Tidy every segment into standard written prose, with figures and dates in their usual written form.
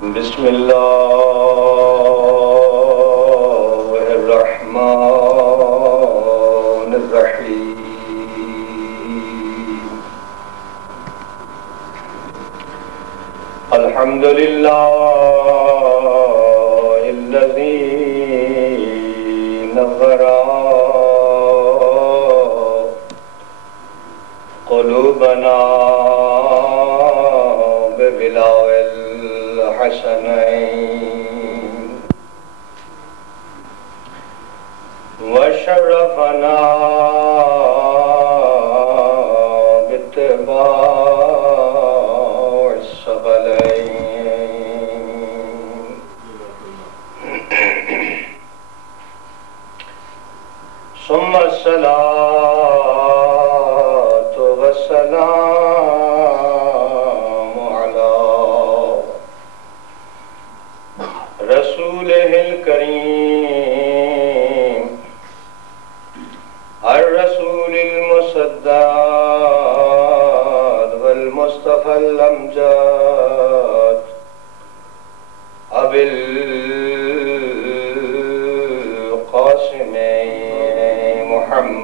بسم الله الرحمن الرحيم الحمد لله الذي نور قلوبنا ببلاء الحسنين وشرفنا باتباع الثقلين ثم الصلاة والسلام على رسوله الكريم الرسول المصدق والمصطفى الأمجد أبي القاسم محمد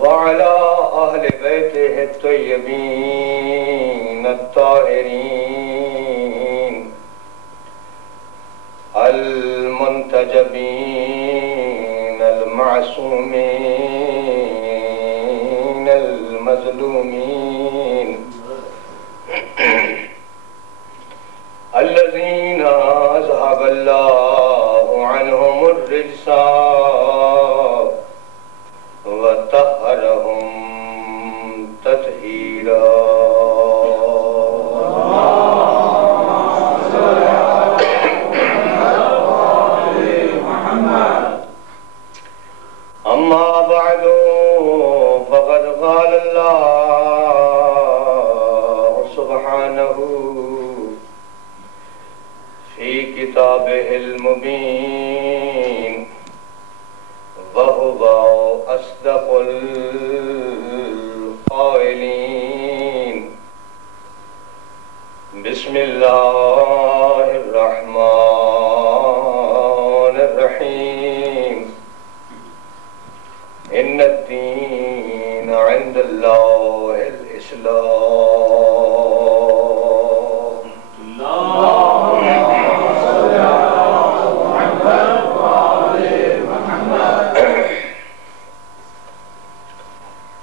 وعلى أهل بيته الطيبين الطاهرين المنتجبين المعصومين المظلومين الذين أذهب الله عنهم الرجس وطهرهم تطهيرا أما بعد فقد قال الله سبحانه في كتابه المبين وهو أصدق القائلين بسم الله الرحمن الرحيم إن الدين عند الله الإسلام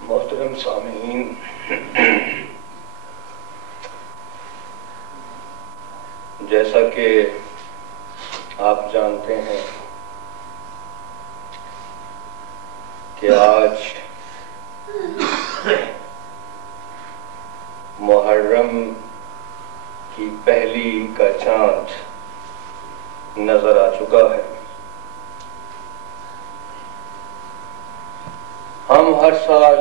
محترم سامعین، جیسا کہ آپ جانتے ہیں کہ آج محرم کی پہلی کا چاند نظر آ چکا ہے۔ ہم ہر سال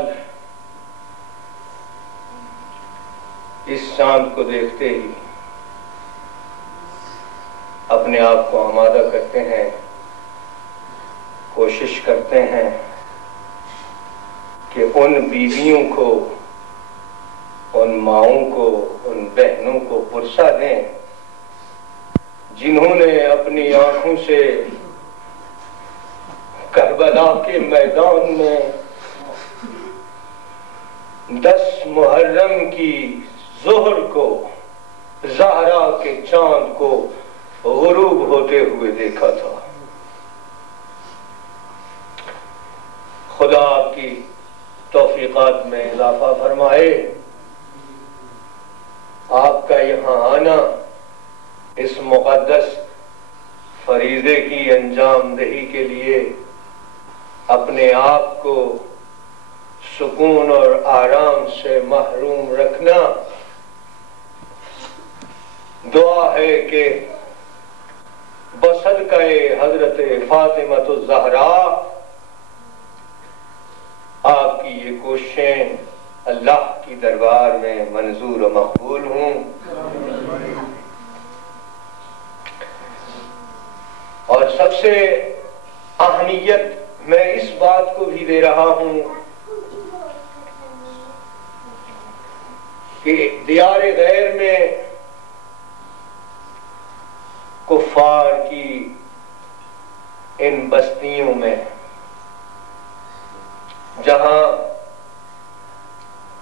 اس چاند کو دیکھتے ہی اپنے آپ کو آمادہ کرتے ہیں، کوشش کرتے ہیں کہ ان بیویوں کو، ان ماؤں کو، ان بہنوں کو پرسا دیں جنہوں نے اپنی آنکھوں سے کربلا کے میدان میں 10 محرم کی ظہر کو زہرا کے چاند کو غروب ہوتے ہوئے دیکھا تھا۔ خدا آپ کی توفیقات میں اضافہ فرمائے۔ آپ کا یہاں آنا اس مقدس فریضے کی انجام دہی کے لیے اپنے آپ کو سکون اور آرام سے محروم رکھنا، دعا ہے کہ بصدقہ حضرت فاطمہ الزہراء آپ کی یہ کوششیں اللہ کی دربار میں منظور و مقبول ہوں، اور سب سے اہمیت میں اس بات کو بھی دے رہا ہوں کہ دیار غیر میں کفار کی ان بستیوں میں جہاں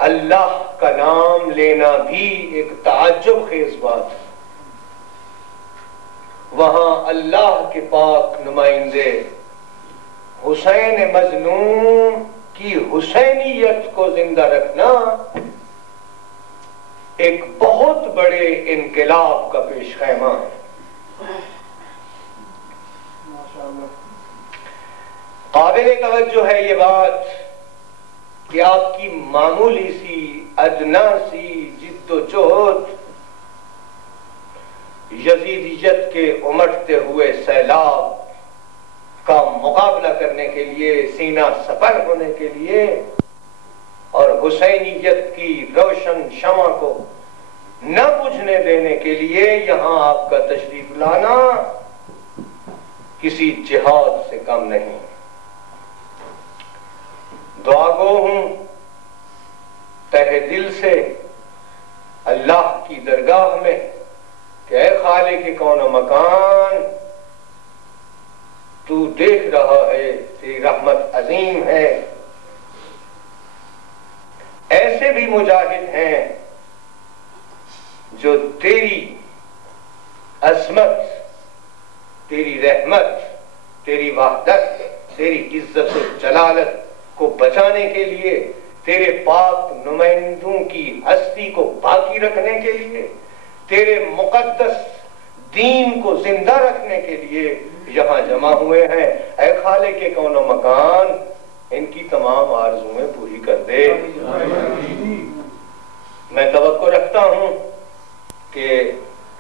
اللہ کا نام لینا بھی ایک تعجب خیز بات ہے، وہاں اللہ کے پاک نمائندے حسین مظلوم کی حسینیت کو زندہ رکھنا ایک بہت بڑے انقلاب کا پیش خیمہ ہے۔ قابل توجہ ہے یہ بات کہ آپ کی معمولی سی ادنا سی جد و جہد یزیدیت کے امٹتے ہوئے سیلاب کا مقابلہ کرنے کے لیے، سینہ سپر ہونے کے لیے اور حسینیت کی روشن شمع کو نہ بجھنے دینے کے لیے یہاں آپ کا تشریف لانا کسی جہاد سے کم نہیں۔ دعا گو ہوں تہ دل سے اللہ کی درگاہ میں کہ اے خالق کون و مکان، تو دیکھ رہا ہے، تیری رحمت عظیم ہے۔ ایسے بھی مجاہد ہیں جو تیری عظمت، تیری رحمت، تیری وحدت، تیری عزت و جلالت کو بچانے کے لیے، تیرے پاک نمائندوں کی ہستی کو باقی رکھنے کے لیے، تیرے مقدس دین کو زندہ رکھنے کے لیے یہاں جمع ہوئے ہیں۔ اے خالق کون و مکان، ان کی تمام آرزویں پوری کر دے۔ میں توقع رکھتا ہوں کہ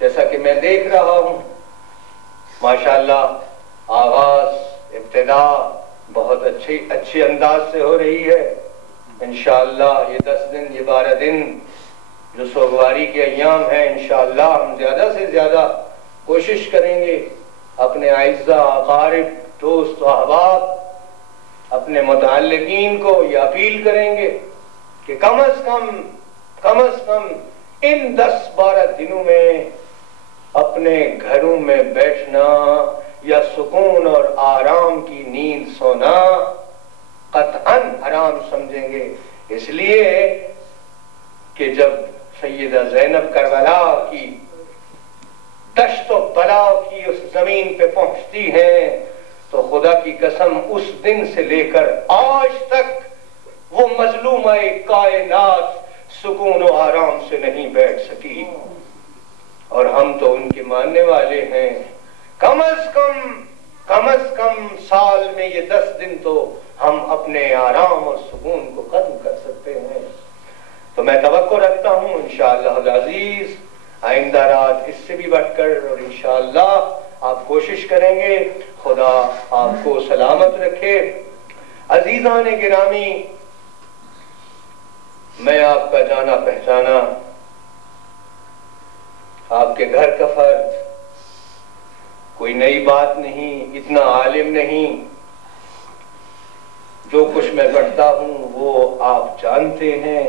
جیسا کہ میں دیکھ رہا ہوں ماشاءاللہ آغاز ابتدا بہت اچھے انداز سے ہو رہی ہے۔ انشاءاللہ یہ 10 دن، یہ 12 دن جو سوگواری کے ایام ہیں، انشاءاللہ ہم زیادہ سے زیادہ کوشش کریں گے اپنے اعزاء اقارب، دوست و احباب، اپنے متعلقین کو یہ اپیل کریں گے کہ کم از کم ان 10-12 دنوں میں اپنے گھروں میں بیٹھنا یا سکون اور آرام کی نیند سونا قطعاً حرام سمجھیں گے، اس لیے کہ جب سیدہ زینب کربلا کی دشت و بلا کی اس زمین پہ پہنچتی ہیں تو خدا کی قسم اس دن سے لے کر آج تک وہ مظلومہ کائنات سکون و آرام سے نہیں بیٹھ سکی، اور ہم تو ان کے ماننے والے ہیں۔ کم از کم سال میں یہ 10 دن تو ہم اپنے آرام اور سکون کو ختم کر سکتے ہیں۔ تو میں توقع رکھتا ہوں انشاءاللہ العزیز آئندہ رات اس سے بھی بڑھ کر، اور انشاءاللہ آپ کوشش کریں گے۔ خدا آپ کو سلامت رکھے۔ عزیزان گرامی، میں آپ کا جانا پہچانا، آپ کے گھر کا فرد، کوئی نئی بات نہیں، اتنا عالم نہیں، جو کچھ میں پڑھتا ہوں وہ آپ جانتے ہیں،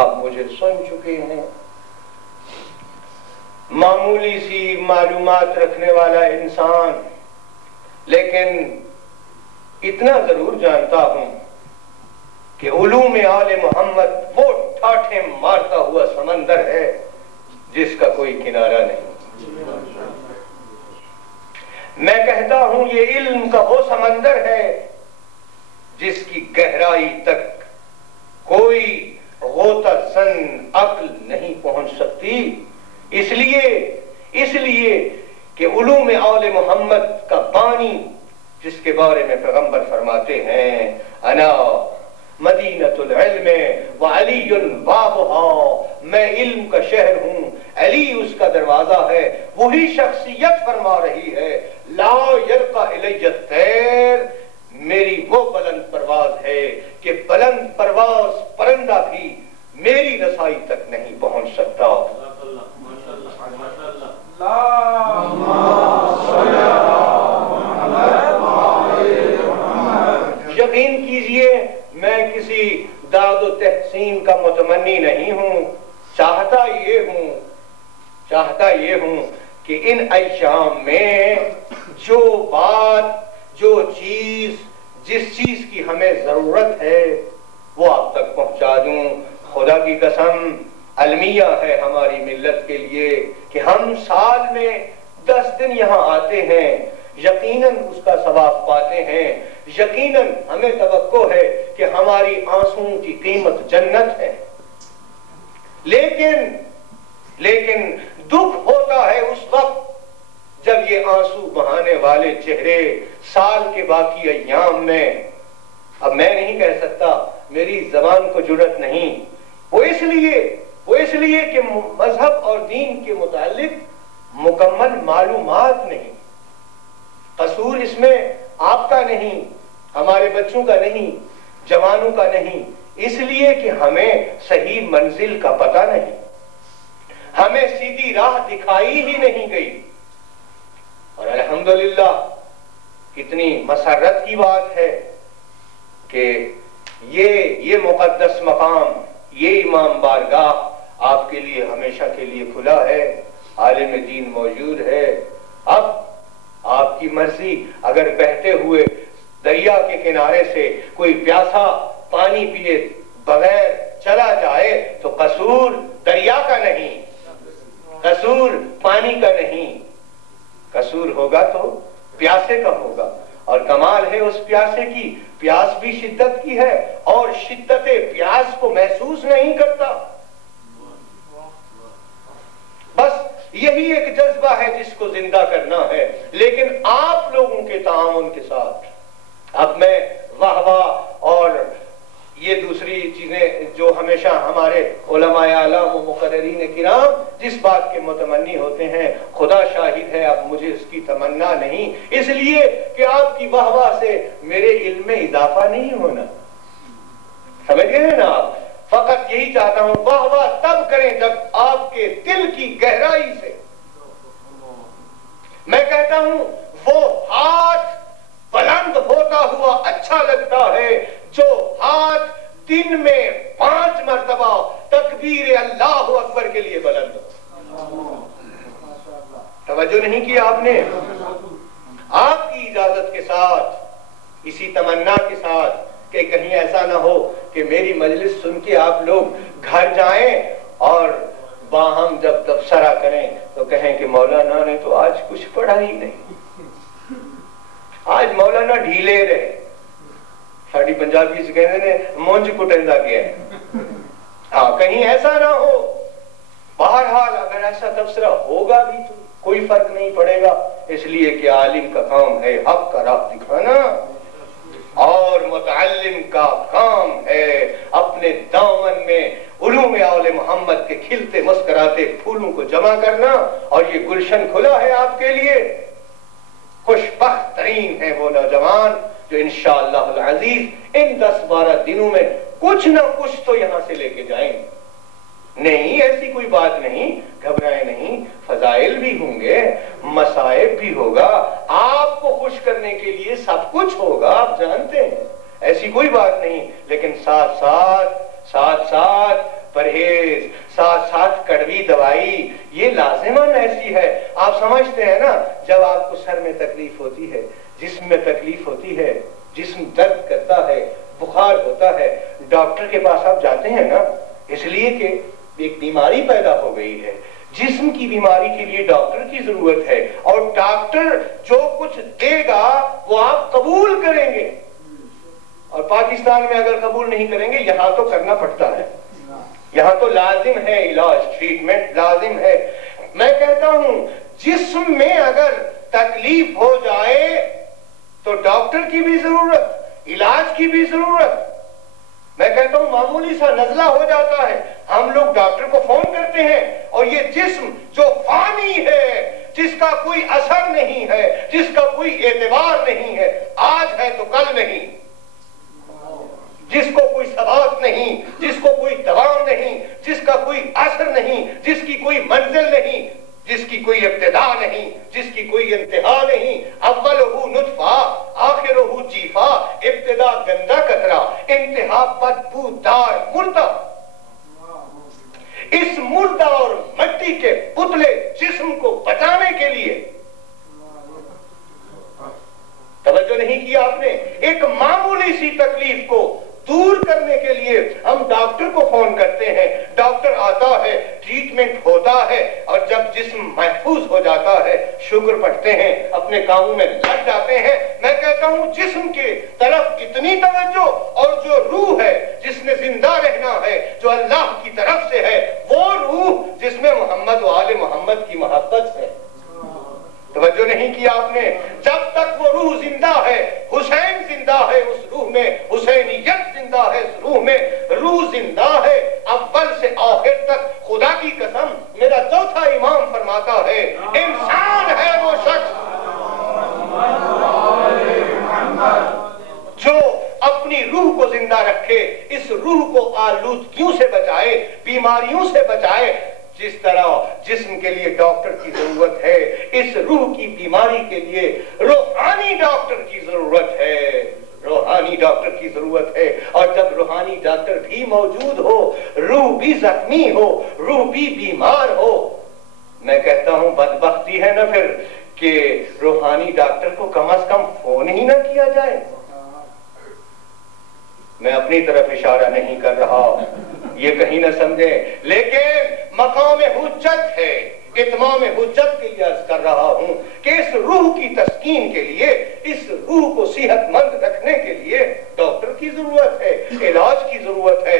آپ مجھے سن چکے ہیں۔ معمولی سی معلومات رکھنے والا انسان، لیکن اتنا ضرور جانتا ہوں کہ علوم آل محمد وہ ٹھاٹھے مارتا ہوا سمندر ہے جس کا کوئی کنارہ نہیں۔ میں کہتا ہوں یہ علم کا وہ سمندر ہے جس کی گہرائی تک کوئی غوطہ زن عقل نہیں پہنچ سکتی، اس لیے کہ علوم آل محمد کا بانی جس کے بارے میں پیغمبر فرماتے ہیں انا مدینۃ العلم وعلی بابھا، میں علم کا شہر ہوں، علی اس کا دروازہ ہے۔ وہی شخصیت فرما رہی ہے لا یرقی الی الطیر، میری وہ بلند پرواز ہے کہ بلند پرواز پرندہ بھی میری رسائی تک نہیں پہنچ سکتا۔ اللہم صلی علی محمد یقین کیجئے میں کسی داد و تحسین کا متمنی نہیں ہوں، چاہتا یہ ہوں کہ ان ایام میں جو بات، جو چیز، جس چیز کی ہمیں ضرورت ہے وہ آپ تک پہنچا دوں۔ خدا کی قسم المیہ ہے ہماری ملت کے لیے کہ ہم سال میں 10 دن یہاں آتے ہیں، یقیناً اس کا ثواب پاتے ہیں، یقیناً ہمیں توقع ہے کہ ہماری آنسوؤں کی قیمت جنت ہے، لیکن دکھ ہوتا ہے اس وقت جب یہ آنسو بہانے والے چہرے سال کے باقی ایام میں، اب میں نہیں کہہ سکتا، میری زبان کو جرأت نہیں، وہ اس لیے کہ مذہب اور دین کے متعلق مکمل معلومات نہیں۔ قصور اس میں آپ کا نہیں، ہمارے بچوں کا نہیں، جوانوں کا نہیں، اس لیے کہ ہمیں صحیح منزل کا پتہ نہیں، ہمیں سیدھی راہ دکھائی ہی نہیں گئی۔ اور الحمدللہ کتنی مسرت کی بات ہے کہ یہ مقدس مقام، یہ امام بارگاہ آپ کے لیے ہمیشہ کے لیے کھلا ہے، عالم دین موجود ہے۔ اب آپ کی مرضی، اگر بہتے ہوئے دریا کے کنارے سے کوئی پیاسا پانی پیے بغیر چلا جائے تو قصور دریا کا نہیں، قصور پانی کا نہیں، قصور ہوگا تو پیاسے کا ہوگا۔ اور کمال ہے اس پیاسے کی، پیاس بھی شدت کی ہے اور شدت پیاس کو محسوس نہیں کرتا۔ بس یہی ایک جذبہ ہے جس کو زندہ کرنا ہے، لیکن آپ لوگوں کے تعاون کے ساتھ۔ اب میں واہ واہ اور یہ دوسری چیزیں جو ہمیشہ ہمارے علماء اعلام و مقررین کرام جس بات کے متمنی ہوتے ہیں، خدا شاہد ہے اب مجھے اس کی تمنا نہیں، اس لیے کہ آپ کی واہ واہ سے میرے علم میں اضافہ نہیں ہونا، سمجھ گئے نا آپ؟ فقط یہی چاہتا ہوں واہ واہ تب کریں جب آپ کے دل کی گہرائی سے میں کہتا ہوں وہ ہاتھ بلند ہوتا ہوا اچھا لگتا ہے جو ہاتھ دن میں 5 مرتبہ تکبیر اللہ اکبر کے لیے بلند ہو۔ توجہ نہیں کی آپ نے؟ آپ کی اجازت کے ساتھ، اسی تمنا کے ساتھ کہ کہیں ایسا نہ ہو کہ میری مجلس سن کے آپ لوگ گھر جائیں اور باہم جب تبصرہ کریں تو کہیں کہ مولانا نے تو آج کچھ پڑھا ہی نہیں، آج مولانا ڈھیلے رہے، ساڑی پنجابی سے کہنے نے مونج کٹندہ گیا ہے۔ ہاں کہیں ایسا نہ ہو۔ بہرحال اگر ایسا تبصرہ ہوگا بھی تو کوئی فرق نہیں پڑے گا، اس لیے کہ عالم کا کام ہے حق کا راہ دکھانا اور متعلم کا کام ہے اپنے دامن میں علوم آل محمد کے کھلتے مسکراتے پھولوں کو جمع کرنا، اور یہ گلشن کھلا ہے آپ کے لیے۔ خوش بخت ترین ہے وہ نوجوان جو انشاءاللہ العزیز ان 10-12 دنوں میں کچھ نہ کچھ تو یہاں سے لے کے جائیں گے۔ نہیں ایسی کوئی بات نہیں، گھبرائیں نہیں، فضائل بھی ہوں گے، مصائب بھی ہوگا، آپ کو خوش کرنے کے لیے سب کچھ ہوگا، آپ جانتے ہیں، ایسی کوئی بات نہیں، لیکن ساتھ ساتھ پرہیز، ساتھ ساتھ کڑوی دوائی، یہ لازماً ایسی ہے۔ آپ سمجھتے ہیں نا جب آپ کو سر میں تکلیف ہوتی ہے، جسم میں تکلیف ہوتی ہے، جسم درد کرتا ہے، بخار ہوتا ہے، ڈاکٹر کے پاس آپ جاتے ہیں نا اس لیے کہ ایک بیماری پیدا ہو گئی ہے، جسم کی بیماری کے لیے ڈاکٹر کی ضرورت ہے، اور ڈاکٹر جو کچھ دے گا وہ آپ قبول کریں گے، اور پاکستان میں اگر قبول نہیں کریں گے یہاں تو کرنا پڑتا ہے، یہاں تو لازم ہے علاج، ٹریٹمنٹ لازم ہے۔ میں کہتا ہوں جسم میں اگر تکلیف ہو جائے تو ڈاکٹر کی بھی ضرورت، علاج کی بھی ضرورت۔ میں کہتا ہوں معمولی سا نزلہ ہو جاتا ہے، ہم لوگ ڈاکٹر کو فون کرتے ہیں، اور یہ جسم جو فانی ہے، جس کا کوئی اثر نہیں ہے، جس کا کوئی اعتبار نہیں ہے، آج ہے تو کل نہیں، جس کو کوئی ثبات نہیں، جس کو کوئی دوام نہیں، جس کا کوئی اثر نہیں، جس کی کوئی منزل نہیں، جس کی کوئی ابتدا نہیں، جس کی کوئی انتہا نہیں، اولہ نطفہ آخرہ جیفا، ابتدا گندگی انتہا بدبودار مردہ، اس مردہ اور مٹی کے پتلے جسم کو بچانے کے لیے، توجہ نہیں کیا آپ نے، ایک معمولی سی تکلیف کو دور کرنے کے لیے ہم ڈاکٹر کو فون کرتے ہیں، ڈاکٹر آتا ہے، ٹریٹمنٹ ہوتا ہے، اور جب جسم محفوظ ہو جاتا ہے شکر پڑھتے ہیں، اپنے کاموں میں لگ جاتے ہیں۔ میں کہتا ہوں جسم کے طرف اتنی توجہ، اور جو روح ہے جس نے زندہ رہنا ہے، جو اللہ کی طرف سے ہے، وہ روح جس میں محمد و آل محمد کی محبت ہے، توجہ نہیں کیا آپ نے؟ جب تک وہ روح زندہ ہے، حسین زندہ ہے اس روح میں، حسینیت زندہ ہے اس روح میں، روح زندہ ہے اول سے آخر تک۔ خدا کی قسم، میرا چوتھا امام فرماتا ہے انسان ہے وہ شخص جو اپنی روح کو زندہ رکھے، اس روح کو آلودگیوں سے بچائے، بیماریوں سے بچائے۔ جس طرح جسم کے لیے ڈاکٹر کی ضرورت ہے، اس روح کی بیماری کے لیے روحانی ڈاکٹر کی ضرورت ہے، روحانی ڈاکٹر کی ضرورت ہے۔ اور جب روحانی ڈاکٹر بھی موجود ہو، روح بھی زخمی ہو، روح بھی بیمار ہو، میں کہتا ہوں بدبختی ہے نا پھر کہ روحانی ڈاکٹر کو کم از کم فون ہی نہ کیا جائے۔ میں اپنی طرف اشارہ نہیں کر رہا، یہ کہیں نہ سمجھیں، لیکن مقام حجت ہے، اتمام حجت کے لیے عرض کر رہا ہوں کہ اس روح کی تسکین کے لیے، اس روح کو صحت مند رکھنے کے لیے ڈاکٹر کی ضرورت ہے، علاج کی ضرورت ہے،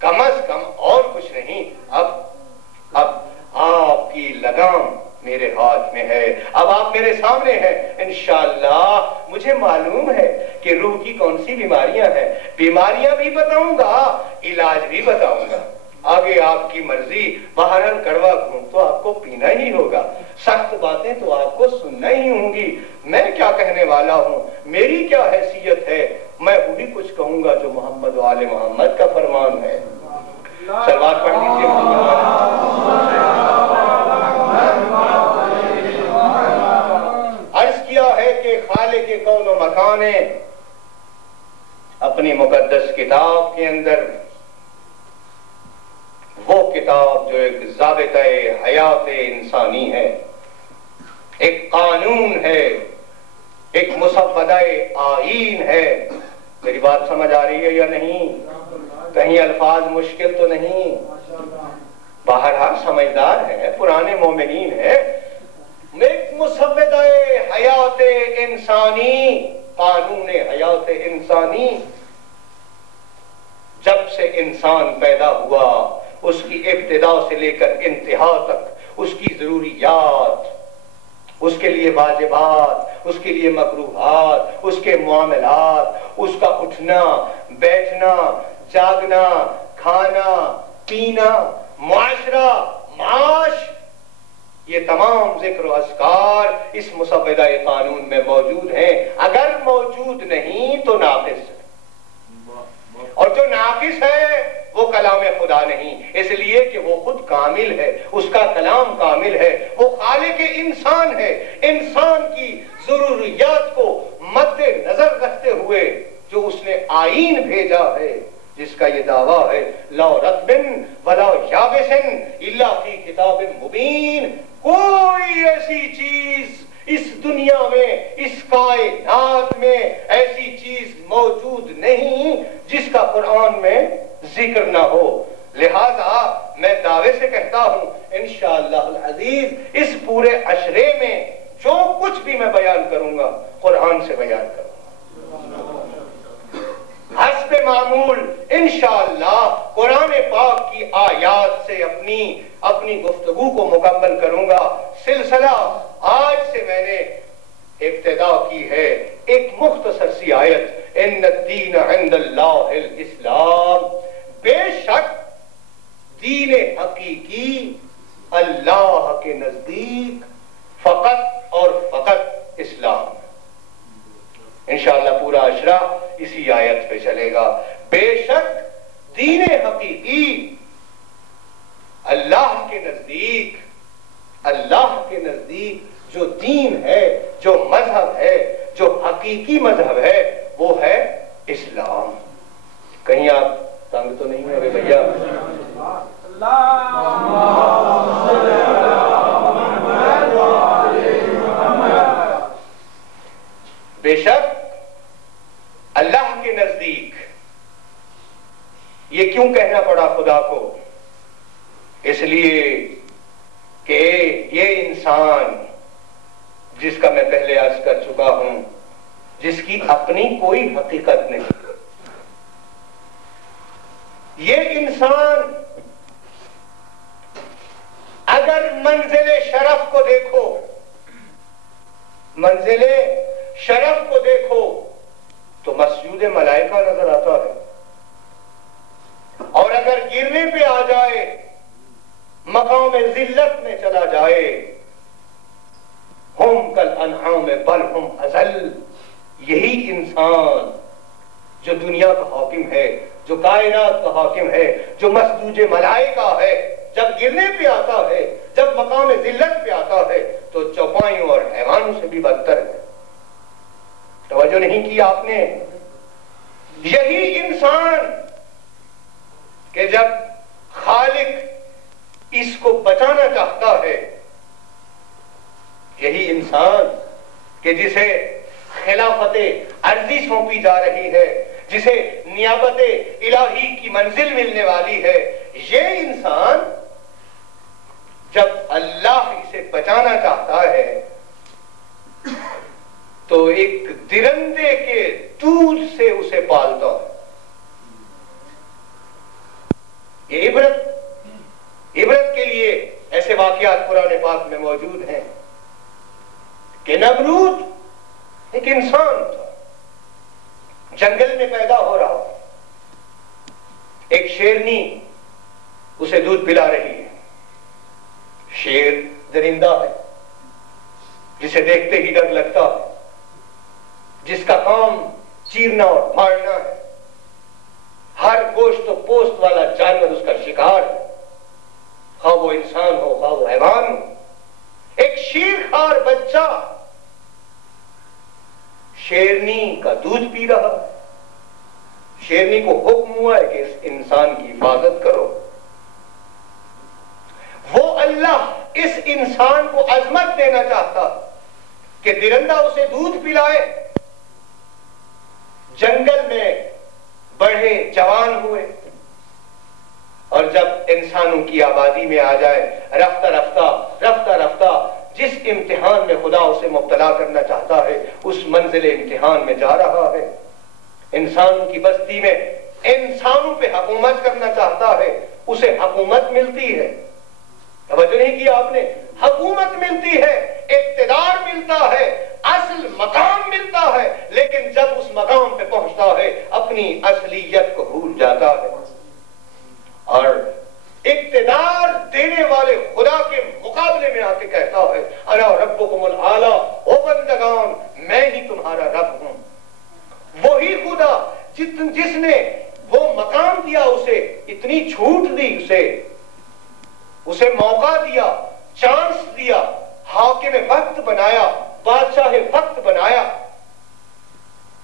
کم از کم اور کچھ نہیں۔ اب آپ کی لگام میرے ہاتھ میں ہے، اب آپ میرے سامنے ہیں، انشاءاللہ مجھے معلوم ہے کہ روح کی کون سی بیماریاں ہیں، بیماریاں بھی بتاؤں گا، علاج بھی بتاؤں گا، آگے آپ کی مرضی۔ بہرحال کڑوا گھونٹ تو آپ کو پینا ہی ہوگا، سخت باتیں تو آپ کو سننا ہی ہوں گی۔ میں کیا کہنے والا ہوں، میری کیا حیثیت ہے، میں وہی کچھ کہوں گا جو محمد و آل محمد کا فرمان ہے۔ صلوات پڑھ لیجیے۔ عرض کیا ہے کہ خالق کون و مکان نے اپنی مقدس کتاب کے اندر، وہ کتاب جو ایک ضابطہ حیات انسانی ہے، ایک قانون ہے، ایک مسودہ آئین ہے۔ میری بات سمجھ آ رہی ہے یا نہیں؟ کہیں الفاظ مشکل تو نہیں؟ بہرحال سمجھدار ہے، پرانے مومنین ہے۔ ایک مسودہ حیات انسانی، قانون حیات انسانی۔ جب سے انسان پیدا ہوا، اس کی ابتدا سے لے کر انتہا تک اس کی ضروریات، اس کے لیے واجبات، اس کے لیے مکروہات، اس کے معاملات، اس کا اٹھنا بیٹھنا، جاگنا، کھانا پینا، معاشرہ، معاش، یہ تمام ذکر و اذکار اس مسودہ قانون میں موجود ہیں۔ اگر موجود نہیں تو ناقص ہے، اور جو ناقص ہے وہ کلام خدا نہیں، اس لیے کہ وہ خود کامل ہے، اس کا کلام کامل ہے، وہ خالق انسان ہے۔ انسان کی ضروریات کو مد نظر رکھتے ہوئے جو اس نے آئین بھیجا ہے، جس کا یہ دعویٰ ہے لا رطب ولا یابس الا فی کتاب مبین، کوئی ایسی چیز اس دنیا میں، اس کائنات میں ایسی چیز موجود نہیں جس کا قرآن میں ذکر نہ ہو۔ لہذا میں دعوے سے کہتا ہوں انشاءاللہ العزیز اس پورے عشرے میں جو کچھ بھی میں بیان کروں گا قرآن سے بیان کروں گا، حسب معمول انشاءاللہ قرآن پاک کی آیات سے اپنی گفتگو کو مکمل کروں گا۔ سلسلہ آج سے میں نے ابتدا کی ہے ایک مختصر سی آیت، ان الدین عند اللہ الاسلام، بے شک دین حقیقی اللہ کے نزدیک فقط اور فقط اسلام۔ انشاءاللہ پورا عشرہ اسی آیت پہ چلے گا۔ بے شک دین حقیقی اللہ کے نزدیک، اللہ کے نزدیک جو دین ہے، جو مذہب ہے، جو حقیقی مذہب ہے وہ ہے اسلام۔ یہ کیوں کہنا پڑا خدا کو؟ اس لیے کہ یہ انسان جس کا میں پہلے عرض کر چکا ہوں، جس کی اپنی کوئی حقیقت نہیں، یہ انسان اگر منزل شرف کو دیکھو، منزل شرف کو دیکھو تو مسجود ملائکہ نظر آتا ہے، اور اگر گرنے پہ آ جائے، مقام ذلت میں چلا جائے، ہم کل انعام بل ہم اضل، یہی انسان جو دنیا کا حاکم ہے، جو کائنات کا حاکم ہے، جو مسجود ملائکہ ہے، جب گرنے پہ آتا ہے، جب مقام ذلت پہ آتا ہے تو چوپائیوں اور حیوانوں سے بھی بدتر ہے۔ توجہ نہیں کی آپ نے؟ یہی انسان کہ جب خالق اس کو بچانا چاہتا ہے، یہی انسان کہ جسے خلافت عرضی سونپی جا رہی ہے، جسے نیابت الہی کی منزل ملنے والی ہے، یہ انسان جب اللہ اسے بچانا چاہتا ہے تو ایک درندے کے دودھ سے اسے پالتا ہے۔ یہ عبرت کے لیے ایسے واقعات قرآن پاک میں موجود ہیں کہ نمرود ایک انسان تھا، جنگل میں پیدا ہو رہا، ایک شیرنی اسے دودھ پلا رہی ہے۔ شیر درندہ ہے جسے دیکھتے ہی ڈر لگتا ہے، جس کا کام چیرنا اور مارنا ہے، ہر گوشت و پوست والا جانور اس کا شکار ہے، خواہ وہ انسان ہو خواہ وہ حیوان ہو۔ ایک شیرخوار بچہ شیرنی کا دودھ پی رہا، شیرنی کو حکم ہوا ہے کہ اس انسان کی حفاظت کرو۔ وہ اللہ اس انسان کو عظمت دینا چاہتا کہ درندہ اسے دودھ پلائے، جنگل میں بڑھے جوان ہوئے، اور جب انسانوں کی آبادی میں آ جائے، رفتہ رفتہ جس امتحان میں خدا اسے مبتلا کرنا چاہتا ہے اس منزل امتحان میں جا رہا ہے۔ انسانوں کی بستی میں انسانوں پہ حکومت کرنا چاہتا ہے، اسے حکومت ملتی ہے۔ توجہ نہیں کی آپ نے؟ حکومت ملتی ہے، اقتدار ملتا ہے، اصل مقام ملتا ہے، لیکن جب اس مقام پہ پہنچتا ہے اپنی اصلیت کو بھول جاتا ہے، اور اقتدار دینے والے خدا کے مقابلے میں آ کے کہتا ہے انا ربکم الاعلی، او بندگان میں ہی تمہارا رب ہوں۔ وہی خدا جس نے وہ مقام دیا، اسے اتنی چھوٹ دی، اسے موقع دیا، چانس دیا، حاکم وقت بنایا، بادشاہ وقت بنایا،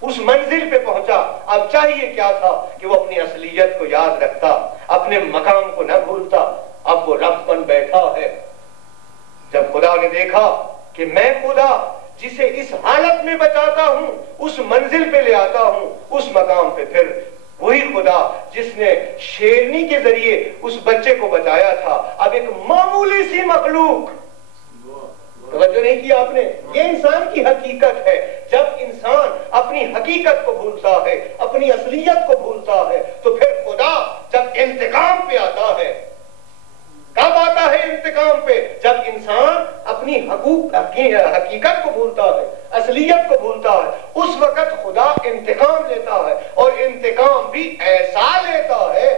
اس منزل پہ پہنچا۔ اب چاہیے کیا تھا کہ وہ اپنی اصلیت کو یاد رکھتا، اپنے مقام کو نہ بھولتا۔ اب وہ رب بن بیٹھا ہے۔ جب خدا نے دیکھا کہ میں خدا جسے اس حالت میں بچاتا ہوں، اس منزل پہ لے آتا ہوں، اس مقام پہ پھر وہی خدا جس نے شیرنی کے ذریعے اس بچے کو بچایا تھا، اب ایک معمولی سی مخلوق۔ توجہ نہیں کی آپ نے؟ یہ انسان کی حقیقت ہے۔ جب انسان اپنی حقیقت کو بھولتا ہے، اپنی اصلیت کو بھولتا ہے، تو پھر خدا جب انتقام پہ آتا ہے، کب آتا ہے انتقام پہ؟ جب انسان اپنی حقیقت کو بھولتا ہے، اصلیت کو بھولتا ہے، اس وقت خدا انتقام لیتا ہے، اور انتقام بھی ایسا لیتا ہے۔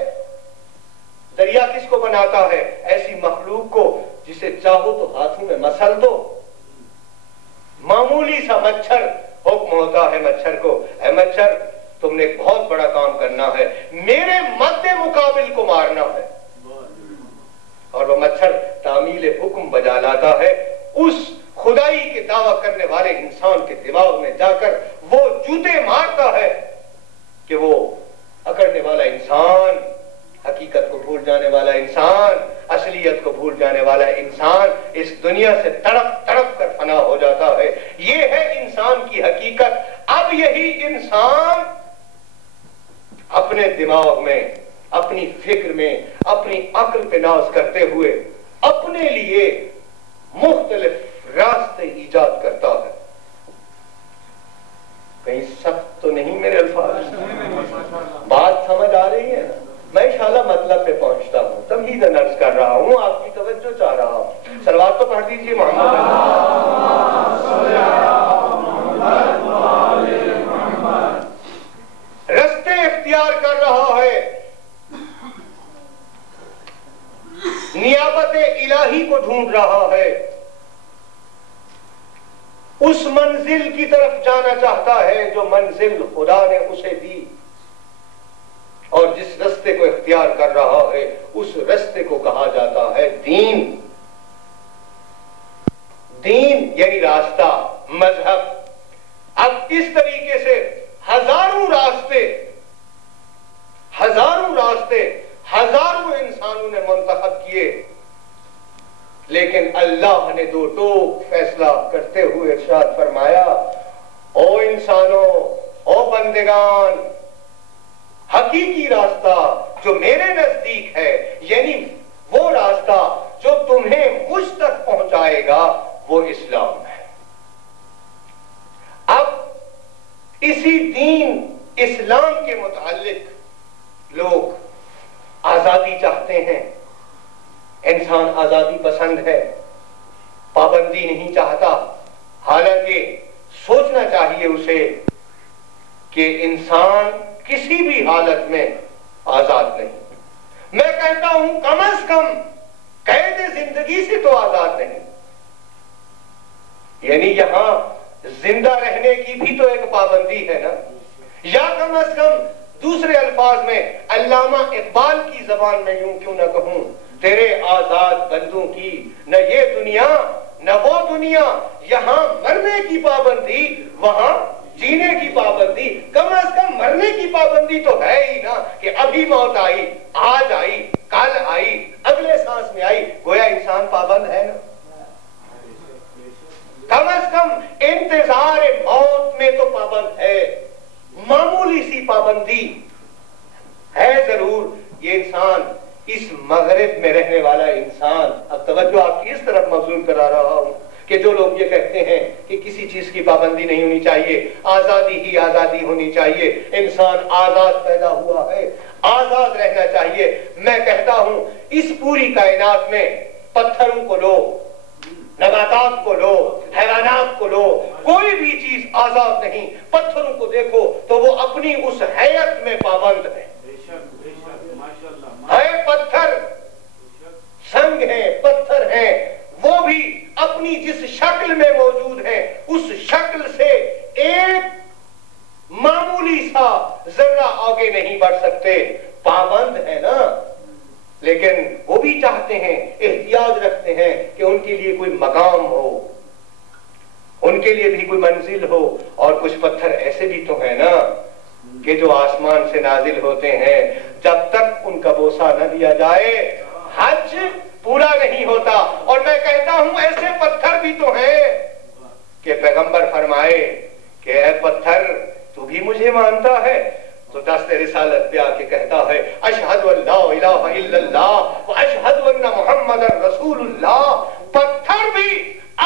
دریا کس کو بناتا ہے؟ ایسی مخلوق کو جسے چاہو تو ہاتھوں میں مسل دو۔ معمولی سا مچھر، حکم ہوتا ہے مچھر کو، اے مچھر تم نے ایک بہت بڑا کام کرنا ہے، میرے مد مقابل کو مارنا ہے، اور وہ مچھر تعمیل حکم بجا لاتا ہے۔ اس خدائی کے دعویٰ کرنے والے انسان کے دماغ میں جا کر وہ جوتے مارتا ہے کہ وہ اکڑنے والا انسان، حقیقت کو بھول جانے والا انسان، اصلیت کو بھول جانے والا انسان اس دنیا سے تڑپ تڑپ کر فنا ہو جاتا ہے۔ یہ ہے انسان کی حقیقت۔ اب یہی انسان اپنے دماغ میں اپنی فکر میں اپنی عقل پہ ناز کرتے ہوئے اپنے لیے مختلف راستے ایجاد کرتا ہے. کہیں سخت تو نہیں میرے الفاظ؟ بات سمجھ آ رہی ہے؟ میں انشاءاللہ مطلب پہ پہنچتا ہوں، تمہید عرض کر رہا ہوں، آپ کی توجہ چاہ رہا ہوں. صلوات تو پڑھ دیجیے محمد. رستے اختیار کر رہا ہے، نیابت الہی کو ڈھونڈ رہا ہے، اس منزل کی طرف جانا چاہتا ہے جو منزل خدا نے اسے دی، اور جس رستے کو اختیار کر رہا ہے اس رستے کو کہا جاتا ہے دین. دین یعنی راستہ، مذہب. اب اس طریقے سے ہزاروں راستے ہزاروں انسانوں نے منتخب کیے، لیکن اللہ نے دو ٹوک فیصلہ کرتے ہوئے ارشاد فرمایا، او انسانوں، او بندگان، حقیقی راستہ جو میرے نزدیک ہے، یعنی وہ راستہ جو تمہیں مجھ تک پہنچائے گا، وہ اسلام ہے. اب اسی دین اسلام کے متعلق لوگ آزادی چاہتے ہیں. انسان آزادی پسند ہے، پابندی نہیں چاہتا. حالانکہ سوچنا چاہیے اسے کہ انسان کسی بھی حالت میں آزاد نہیں. میں کہتا ہوں کم از کم قید زندگی سے تو آزاد نہیں. یعنی یہاں زندہ رہنے کی بھی تو ایک پابندی ہے نا. یا کم از کم دوسرے الفاظ میں علامہ اقبال کی زبان میں یوں کیوں نہ کہوں، تیرے آزاد بندوں کی نہ یہ دنیا نہ وہ دنیا، یہاں مرنے کی پابندی، وہاں جینے کی پابندی. کم از کم مرنے کی پابندی تو ہے ہی نا، کہ ابھی موت آئی، آج آئی، کل آئی، اگلے سانس میں آئی. گویا انسان پابند ہے نا. کم از کم انتظار موت میں تو پابند ہے. معمولی سی پابندی ہے ضرور. یہ انسان، اس مغرب میں رہنے والا انسان، اب توجہ آپ کی اس طرف مبذول کرا رہا ہوں کہ جو لوگ یہ کہتے ہیں کہ کسی چیز کی پابندی نہیں ہونی چاہیے، آزادی ہی آزادی ہونی چاہیے، انسان آزاد پیدا ہوا ہے، آزاد رہنا چاہیے. میں کہتا ہوں اس پوری کائنات میں پتھروں کو لو، نباتات کو لو، حیوانات کو لو، کوئی بھی چیز آزاد نہیں. پتھروں کو دیکھو تو وہ اپنی اس حیت میں پابند ہے. پتھر سنگ ہیں، پتھر ہیں، وہ بھی اپنی جس شکل میں موجود ہیں اس شکل سے ایک معمولی سا ذرہ آگے نہیں بڑھ سکتے. پابند ہے نا. لیکن وہ بھی چاہتے ہیں، احتیاج رکھتے ہیں کہ ان کے لیے کوئی مقام ہو، ان کے لیے بھی کوئی منزل ہو. اور کچھ پتھر ایسے بھی تو ہیں نا کہ جو آسمان سے نازل ہوتے ہیں، جب تک ان کا بوسہ نہ دیا جائے حج پورا نہیں ہوتا. اور میں کہتا ہوں ایسے پتھر بھی تو ہیں کہ پیغمبر فرمائے کہ اے پتھر، تو بھی مجھے مانتا ہے؟ تو دست رسالت پہ آ کے کہتا ہے اشہد ان لا الہ الا اللہ و اشہد ان محمد رسول اللہ. پتھر بھی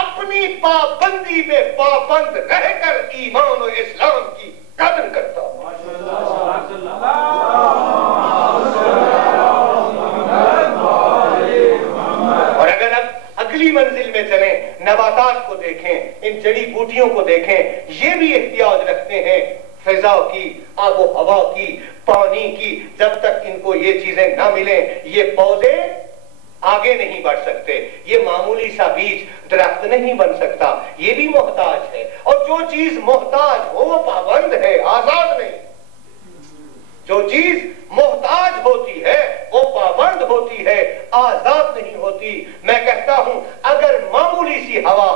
اپنی پابندی میں پابند رہ کر ایمان و اسلام کی قدر کرتا ہوں. اور اگر اب اگلی منزل میں چلیں، نباتات کو دیکھیں، ان جڑی بوٹیوں کو دیکھیں، یہ بھی احتیاج رکھتے ہیں فضا کی، آب و ہوا کی، پانی کی. جب تک ان کو یہ چیزیں نہ ملیں یہ پودے آگے نہیں بڑھ سکتے. یہ معمولی سا بیج درخت نہیں بن سکتا، یہ بھی محتاج ہے. اور جو چیز محتاج ہو وہ پابند ہے، آزاد نہیں. جو چیز محتاج ہوتی ہے وہ پابند ہوتی ہے، آزاد نہیں ہوتی. میں کہتا ہوں اگر معمولی سی ہوا،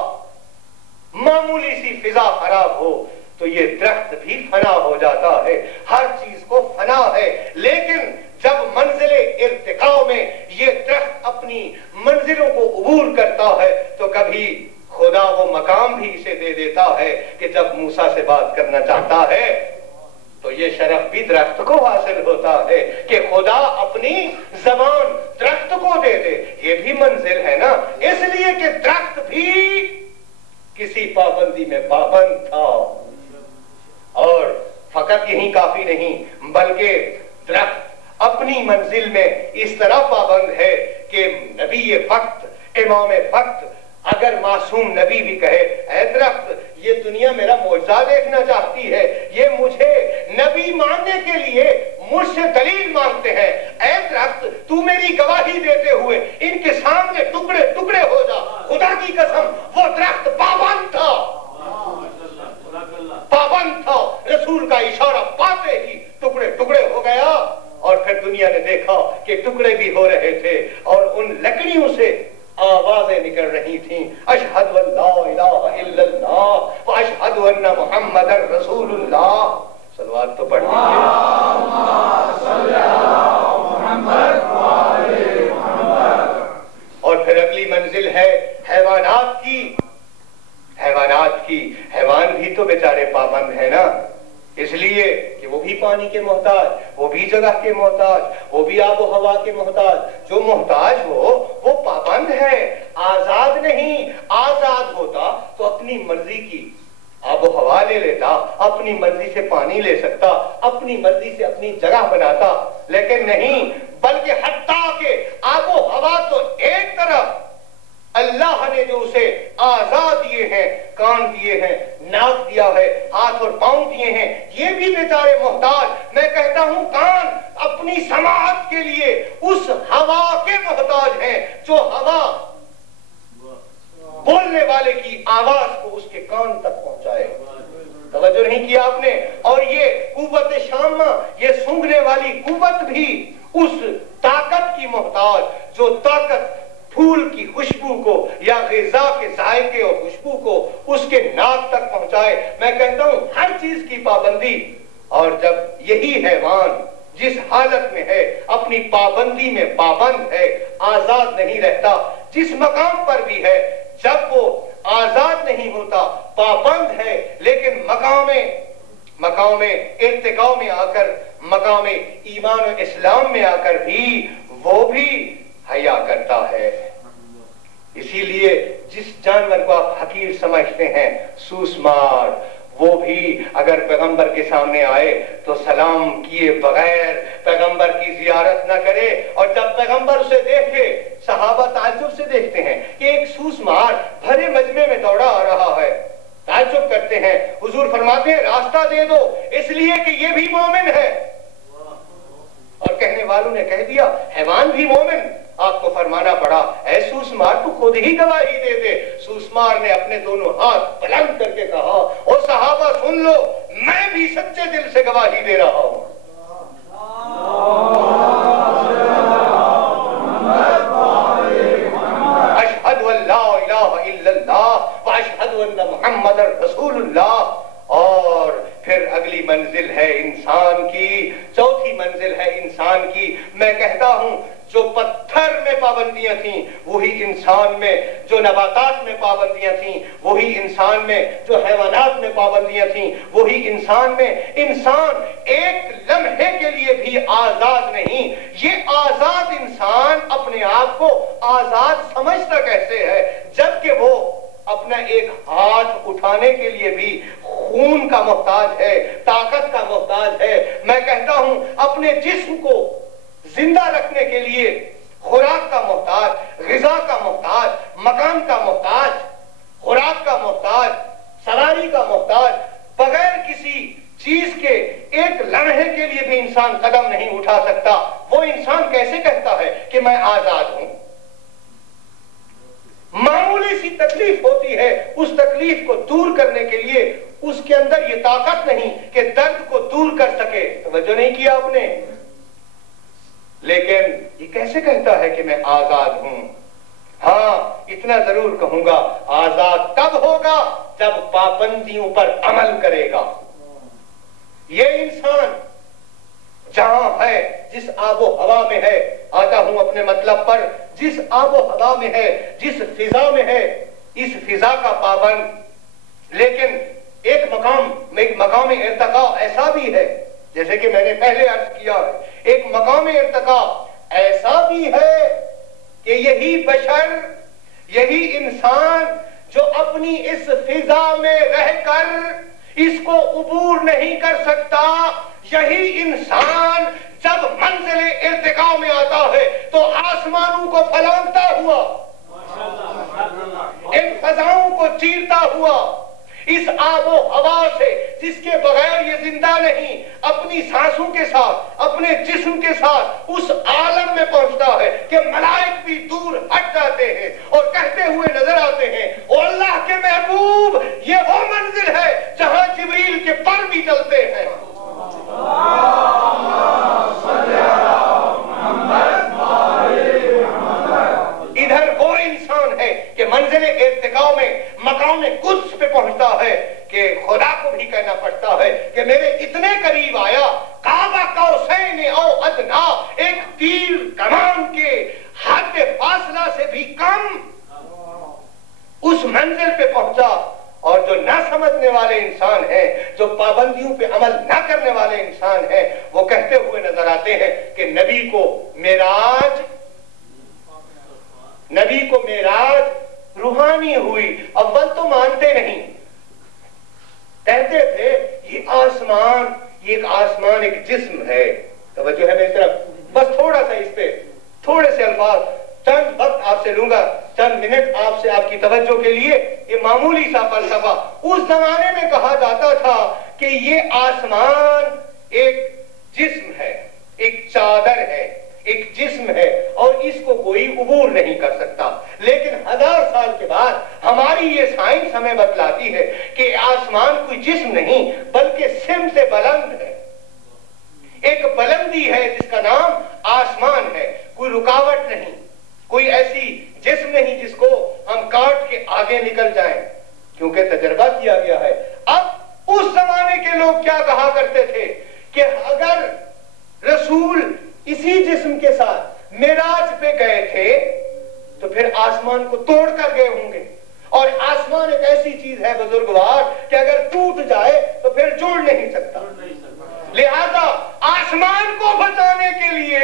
معمولی سی فضا خراب ہو تو یہ درخت بھی فنا ہو جاتا ہے. ہر چیز کو فنا ہے. لیکن جب منزل ارتقاء میں یہ درخت اپنی منزلوں کو عبور کرتا ہے تو کبھی خدا وہ مقام بھی اسے دے دیتا ہے کہ جب موسیٰ سے بات کرنا چاہتا ہے تو یہ شرف بھی بھی درخت کو حاصل ہوتا ہے کہ خدا اپنی زبان درخت کو دے دے. یہ بھی منزل ہے نا, اس لیے کہ درخت بھی کسی پابندی میں پابند تھا. اور فقط یہی کافی نہیں بلکہ درخت اپنی منزل میں اس طرح پابند ہے کہ نبی وقت, امام وقت, اگر معصوم نبی بھی کہے اے درخت یہ دنیا میرا معجزہ دیکھنا چاہتی ہے, یہ مجھے نبی ماننے کے لیے مجھ سے دلیل مانگتے ہیں, اے درخت تو میری گواہی دیتے ہوئے ان کے سامنے ٹکڑے ٹکڑے ہو جا. خدا کی قسم وہ درخت پابند تھا, پابند تھا. رسول کا اشارہ پاتے ہی ٹکڑے ٹکڑے ہو گیا. اور پھر دنیا نے دیکھا کہ ٹکڑے بھی ہو رہے تھے اور ان لکڑیوں سے آوازیں نکل رہی تھیں, اشہد ان لا الہ الا اللہ واشہد ان محمد رسول اللہ. صلوات تو پڑھ لیجیے. اور پھر اگلی منزل ہے حیوانات کی. حیوانات کی, حیوان بھی تو بیچارے پابند ہیں نا, اس لیے کہ وہ بھی پانی کے محتاج, وہ بھی جگہ کے محتاج, وہ بھی آب و ہوا کے محتاج. جو محتاج ہو وہ پابند ہے, آزاد نہیں. آزاد ہوتا تو اپنی مرضی کی آب و ہوا لے لیتا, اپنی مرضی سے پانی لے سکتا, اپنی مرضی سے اپنی جگہ بناتا, لیکن نہیں, بلکہ حتیٰ کہ آب و ہوا تو ایک طرف, اللہ نے جو اسے آزاد دیے ہیں, کان دیے ہیں, ناک دیا ہے, ہاتھ اور پاؤں دیے ہیں, یہ بھی بیچارے محتاج. میں کہتا ہوں کان اپنی سماعت کے لیے اس ہوا کے محتاج ہیں جو ہوا بولنے والے کی آواز کو اس کے کان تک پہنچائے. توجہ نہیں کیا آپ نے. اور یہ قوت شامہ, یہ سونگھنے والی قوت بھی اس طاقت کی محتاج جو طاقت پھول کی خوشبو کو یا غذا کے ذائقے اور خوشبو کو اس کے ناک تک پہنچائے. میں کہتا ہوں ہر چیز کی پابندی. اور جب یہی حیوان جس حالت میں ہے, اپنی پابندی میں پابند ہے, آزاد نہیں رہتا, جس مقام پر بھی ہے, جب وہ آزاد نہیں ہوتا, پابند ہے, لیکن مقام ارتقاء میں آ کر, مقام ایمان و اسلام میں آ کر بھی وہ بھی حیا کرتا ہے. اسی لیے جس جانور کو آپ حقیر سمجھتے ہیں, سوسمار, وہ بھی اگر پیغمبر کے سامنے آئے تو سلام کیے بغیر پیغمبر کی زیارت نہ کرے. اور جب پیغمبر اسے دیکھے, صحابہ تعجب سے دیکھتے ہیں کہ ایک سوسمار بھرے مجمع میں دوڑا آ رہا ہے, تعجب کرتے ہیں. حضور فرماتے ہیں راستہ دے دو, اس لیے کہ یہ بھی مومن ہے. اور کہنے والوں نے کہہ دیا حیوان بھی مومن. آپ کو فرمانا پڑا اے سوسمار تو خود ہی گواہی دے دے. سوسمار نے اپنے دونوں ہاتھ بلند کر کے کہا, اور صحابہ سن لو, میں بھی سچے دل سے گواہی دے رہا ہوں. اشہد ان لا الہ الا اللہ واشہد ان محمد رسول اللہ. اور پھر اگلی منزل ہے انسان کی, چوتھی منزل ہے انسان کی. میں کہتا ہوں جو پتھر میں پابندیاں تھیں وہی انسان میں, جو نباتات میں پابندیاں تھیں وہی انسان میں, جو حیوانات میں پابندیاں تھیں وہی انسان میں. انسان ایک لمحے کے لیے بھی آزاد نہیں. یہ آزاد انسان اپنے آپ کو آزاد سمجھتا کیسے ہے جبکہ وہ اپنا ایک ہاتھ اٹھانے کے لیے بھی خون کا محتاج ہے, طاقت کا محتاج ہے. میں کہتا ہوں اپنے جسم کو زندہ رکھنے کے لیے خوراک کا محتاج, غذا کا محتاج, مکان کا محتاج, خوراک کا محتاج, سواری کا محتاج. بغیر کسی چیز کے ایک لمحے کے لیے بھی انسان قدم نہیں اٹھا سکتا. وہ انسان کیسے کہتا ہے کہ میں آزاد ہوں؟ معمولی سی تکلیف ہوتی ہے, اس تکلیف کو دور کرنے کے لیے اس کے اندر یہ طاقت نہیں کہ درد کو دور کر سکے. توجہ نہیں کیا آپ نے. لیکن یہ کیسے کہتا ہے کہ میں آزاد ہوں؟ ہاں اتنا ضرور کہوں گا, آزاد تب ہوگا جب پابندیوں پر عمل کرے گا. یہ انسان جہاں ہے, جس آب و ہوا میں ہے, آتا ہوں اپنے مطلب پر, جس آب و ہوا میں ہے, جس فضا میں ہے, اس فضا کا پابند. لیکن ایک مقام ارتقاء ایسا بھی ہے جیسے کہ میں نے پہلے عرض کیا ہے، ایک مقام ارتقا ایسا بھی ہے کہ یہی بشر، یہی انسان جو اپنی اس فضا میں رہ کر اس کو عبور نہیں کر سکتا، یہی انسان جب منزل ارتقا میں آتا ہے تو آسمانوں کو پھلانگتا ہوا، ان فضاؤں کو چیرتا ہوا، اس آب و ہوا سے جس کے بغیر یہ زندہ نہیں، اپنی سانسوں کے ساتھ، اپنے جسم کے ساتھ اس عالم میں پہنچتا ہے کہ ملائک بھی دور ہٹ جاتے ہیں اور کہتے ہوئے نظر آتے ہیں، او اللہ کے محبوب، یہ وہ منزل ہے جہاں جبریل کے پر بھی چلتے ہیں۔ ادھر وہ انسان ہے کہ منزل ارتقاء میں مقام قدس پہ پہنچتا ہے کہ خدا کو بھی کہنا پڑتا ہے کہ میرے اتنے قریب آیا، کعبہ قوسین او ادنا، ایک تیر کمان کے حد فاصلہ سے بھی کم اس منزل پہ پہنچا۔ اور جو نہ سمجھنے والے انسان ہیں، جو پابندیوں پہ عمل نہ کرنے والے انسان ہیں، وہ کہتے ہوئے نظر آتے ہیں کہ نبی کو معراج روحانی ہوئی۔ اول تو مانتے نہیں، کہتے تھے یہ آسمان، یہ ایک جسم ہے۔ توجہ ہے میری طرف، بس تھوڑا سا اس پہ تھوڑے سے الفاظ، چند وقت آپ سے لوں گا، چند منٹ آپ سے، آپ کی توجہ کے لیے۔ یہ معمولی سا فلسفہ، اس زمانے میں کہا جاتا تھا کہ یہ آسمان ایک جسم ہے، ایک چادر ہے، ایک جسم ہے اور اس کو کوئی عبور نہیں کر سکتا۔ لیکن 1000 سال کے بعد ہماری یہ سائنس ہمیں بتلاتی ہے کہ آسمان کوئی جسم نہیں بلکہ سم سے بلند ہے، ایک بلندی ہے جس کا نام آسمان ہے۔ کوئی رکاوٹ نہیں، کوئی ایسی جسم نہیں جس کو ہم کاٹ کے آگے نکل جائیں، کیونکہ تجربہ کیا گیا ہے۔ اب اس زمانے کے لوگ کیا کہا کرتے تھے کہ اگر رسول اسی جسم کے ساتھ معراج پہ گئے تھے تو پھر آسمان کو توڑ کر گئے ہوں گے، اور آسمان ایک ایسی چیز ہے بزرگوار کہ اگر ٹوٹ جائے تو پھر جوڑ نہیں سکتا۔ لہذا آسمان کو بچانے کے لیے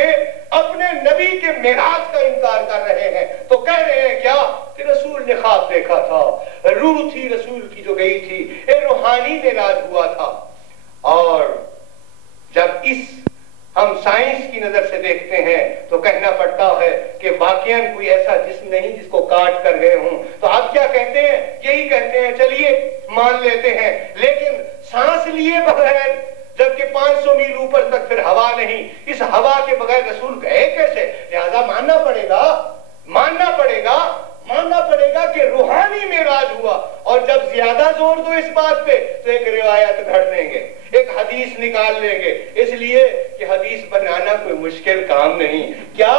اپنے نبی کے معراج کا انکار کر رہے ہیں، تو کہہ رہے ہیں کیا کہ رسول نے خواب دیکھا تھا، روح تھی رسول کی جو گئی تھی، ایک روحانی معراج ہوا تھا۔ اور جب ہم سائنس کی نظر سے دیکھتے ہیں تو کہنا پڑتا ہے کہ واقعاً کوئی ایسا جسم نہیں جس کو کاٹ کر گئے ہوں۔ تو آپ کیا کہتے ہیں؟ یہی کہتے ہیں، چلیے مان لیتے ہیں، لیکن سانس لیے بغیر، جبکہ 500 میل اوپر تک پھر ہوا نہیں، اس ہوا کے بغیر رسول گئے کیسے؟ لہذا ماننا پڑے گا کہ روحانی معراج ہوا۔ اور جب زیادہ زور دو اس بات پہ تو ایک روایت گھڑ دیں گے، ایک حدیث نکال لیں گے، اس لیے کہ حدیث بنانا کوئی مشکل کام نہیں۔ کیا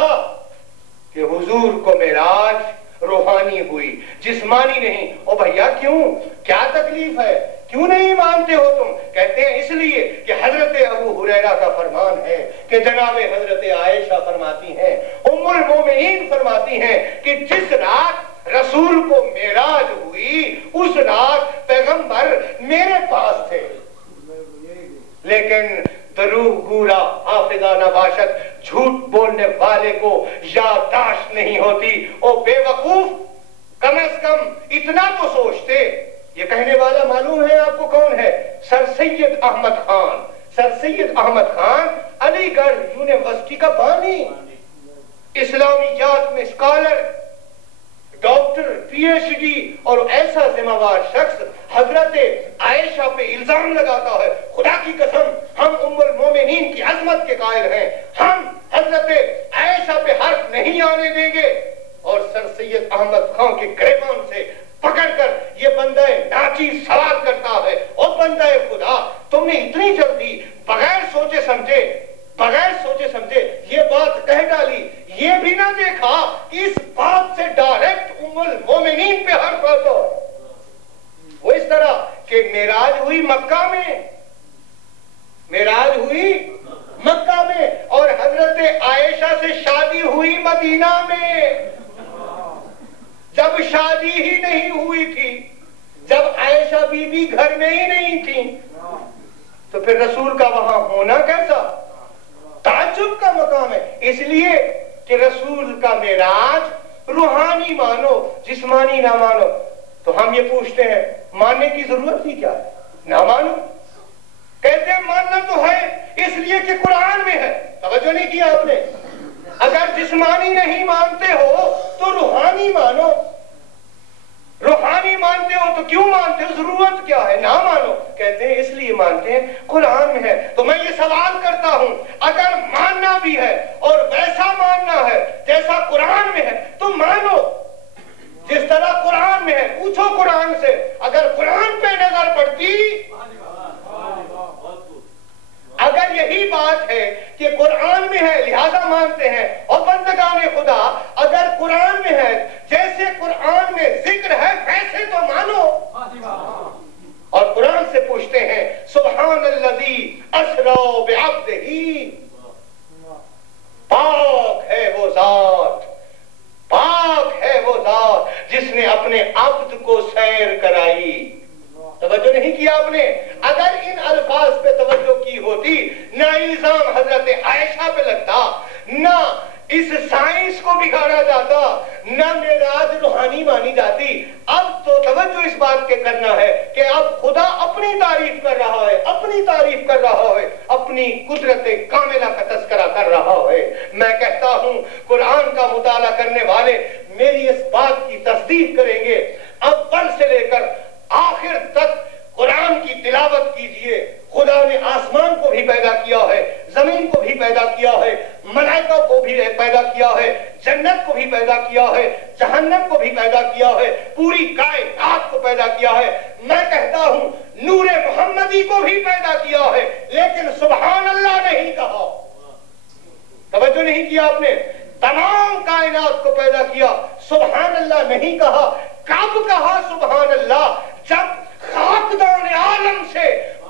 کہ حضور کو معراج روحانی ہوئی، جسمانی نہیں۔ او بھیا کیوں؟ کیا تکلیف ہے؟ کیوں نہیں مانتے ہو تم؟ کہتے ہیں اس لیے کہ حضرت ابو ہریرہ کا فرمان ہے کہ جناب حضرت عائشہ فرماتی ہیں، ام المومنین فرماتی ہیں کہ جس رات رسول کو معراج ہوئی اس رات پیغمبر میرے پاس تھے، لیکن دروغ گورا حافظہ نباشت، جھوٹ بولنے والے کو یادداشت نہیں ہوتی۔ او بے وقوف، کم از کم اتنا تو سوچتے۔ یہ کہنے والا معلوم ہے آپ کو کون ہے؟ سر سید احمد خان۔ سر سید احمد خان علی گڑھ یونیورسٹی کا بانی، اسلامیات میں scholar, doctor, P H D, اور ایسا ذمہ دار شخص حضرت عائشہ پہ الزام لگاتا ہے، خدا کی قسم ہم ام المومنین کی عظمت کے قائل ہیں، ہم حضرت عائشہ پہ حرف نہیں آنے دیں گے۔ اور سر سید احمد خان کے گریبان سے پکڑ کر یہ بندہ ناچیز سوال کرتا ہے، اور بندہ خدا تم نے اتنی جلدی بغیر سوچے سمجھے یہ بات کہہ ڈالی، یہ بھی نہ دیکھا کہ اس بات سے ڈائریکٹ ام المومنین پہ حرف آتا ہے۔ وہ اس طرح کہ معراج ہوئی مکہ میں اور حضرت عائشہ سے شادی ہوئی مدینہ میں۔ جب شادی ہی نہیں ہوئی تھی، جب عائشہ بی بی گھر میں ہی نہیں تھی، تو پھر رسول کا وہاں ہونا کیسا تعجب کا مقام ہے. اس لیے کہ رسول کا معراج روحانی مانو جسمانی نہ مانو. تو ہم یہ پوچھتے ہیں ماننے کی ضرورت ہی کیا ہے؟ نہ مانو. کہتے ہیں ماننا تو ہے اس لیے کہ قرآن میں ہے. توجہ نہیں کیا آپ نے؟ اگر جسمانی نہیں مانتے ہو تو روحانی مانو. روحانی مانتے ہو تو کیوں مانتے ہو؟ ضرورت کیا ہے؟ نہ مانو. کہتے ہیں اس لیے مانتے ہیں قرآن میں ہے. تو میں یہ سوال کرتا ہوں اگر ماننا بھی ہے اور ویسا ماننا ہے جیسا قرآن میں ہے تو مانو جس طرح قرآن میں ہے. پوچھو قرآن سے اگر قرآن پہ نظر پڑتی، اگر یہی بات ہے کہ قرآن میں ہے لہذا مانتے ہیں، اور بندگان خدا اگر قرآن میں ہے جیسے قرآن میں ذکر ہے ویسے تو مانو. اور قرآن سے پوچھتے ہیں سبحان الذی اسری بعبدہ، پاک ہے وہ ذات، پاک ہے وہ ذات جس نے اپنے عبد کو سیر کرائی. توجہ نہیں کیا آپ نے؟ اگر ان الفاظ پہ توجہ کی ہوتی نہ الزام حضرت عائشہ پہ لگتا، نہ اس سائنس کو بگاڑا جاتا، نہ معراج روحانی مانی جاتی. اب تو توجہ اس بات کے کرنا ہے کہ اب خدا اپنی تعریف کر رہا ہے، اپنی تعریف کر رہا ہے، اپنی قدرت کاملہ کا تذکرہ کر رہا ہے. میں کہتا ہوں قرآن کا مطالعہ کرنے والے میری اس بات کی تصدیق کریں گے. اول سے لے کر آخر تک قرآن کی تلاوت کیجئے. خدا نے آسمان کو بھی پیدا کیا ہے، زمین کو بھی پیدا کیا ہے، ملائکہ کو بھی پیدا کیا ہے، جنت کو بھی پیدا کیا ہے، جہنم کو بھی پیدا کیا ہے، پوری کائنات کو پیدا کیا ہے. میں کہتا ہوں نور محمدی کو بھی پیدا کیا ہے، لیکن سبحان اللہ نہیں کہا. توجہ نہیں کیا آپ نے؟ تمام کائنات کو پیدا کیا، سبحان اللہ نہیں کہا. کب کہا سبحان اللہ؟ جب خاکدان عالم سے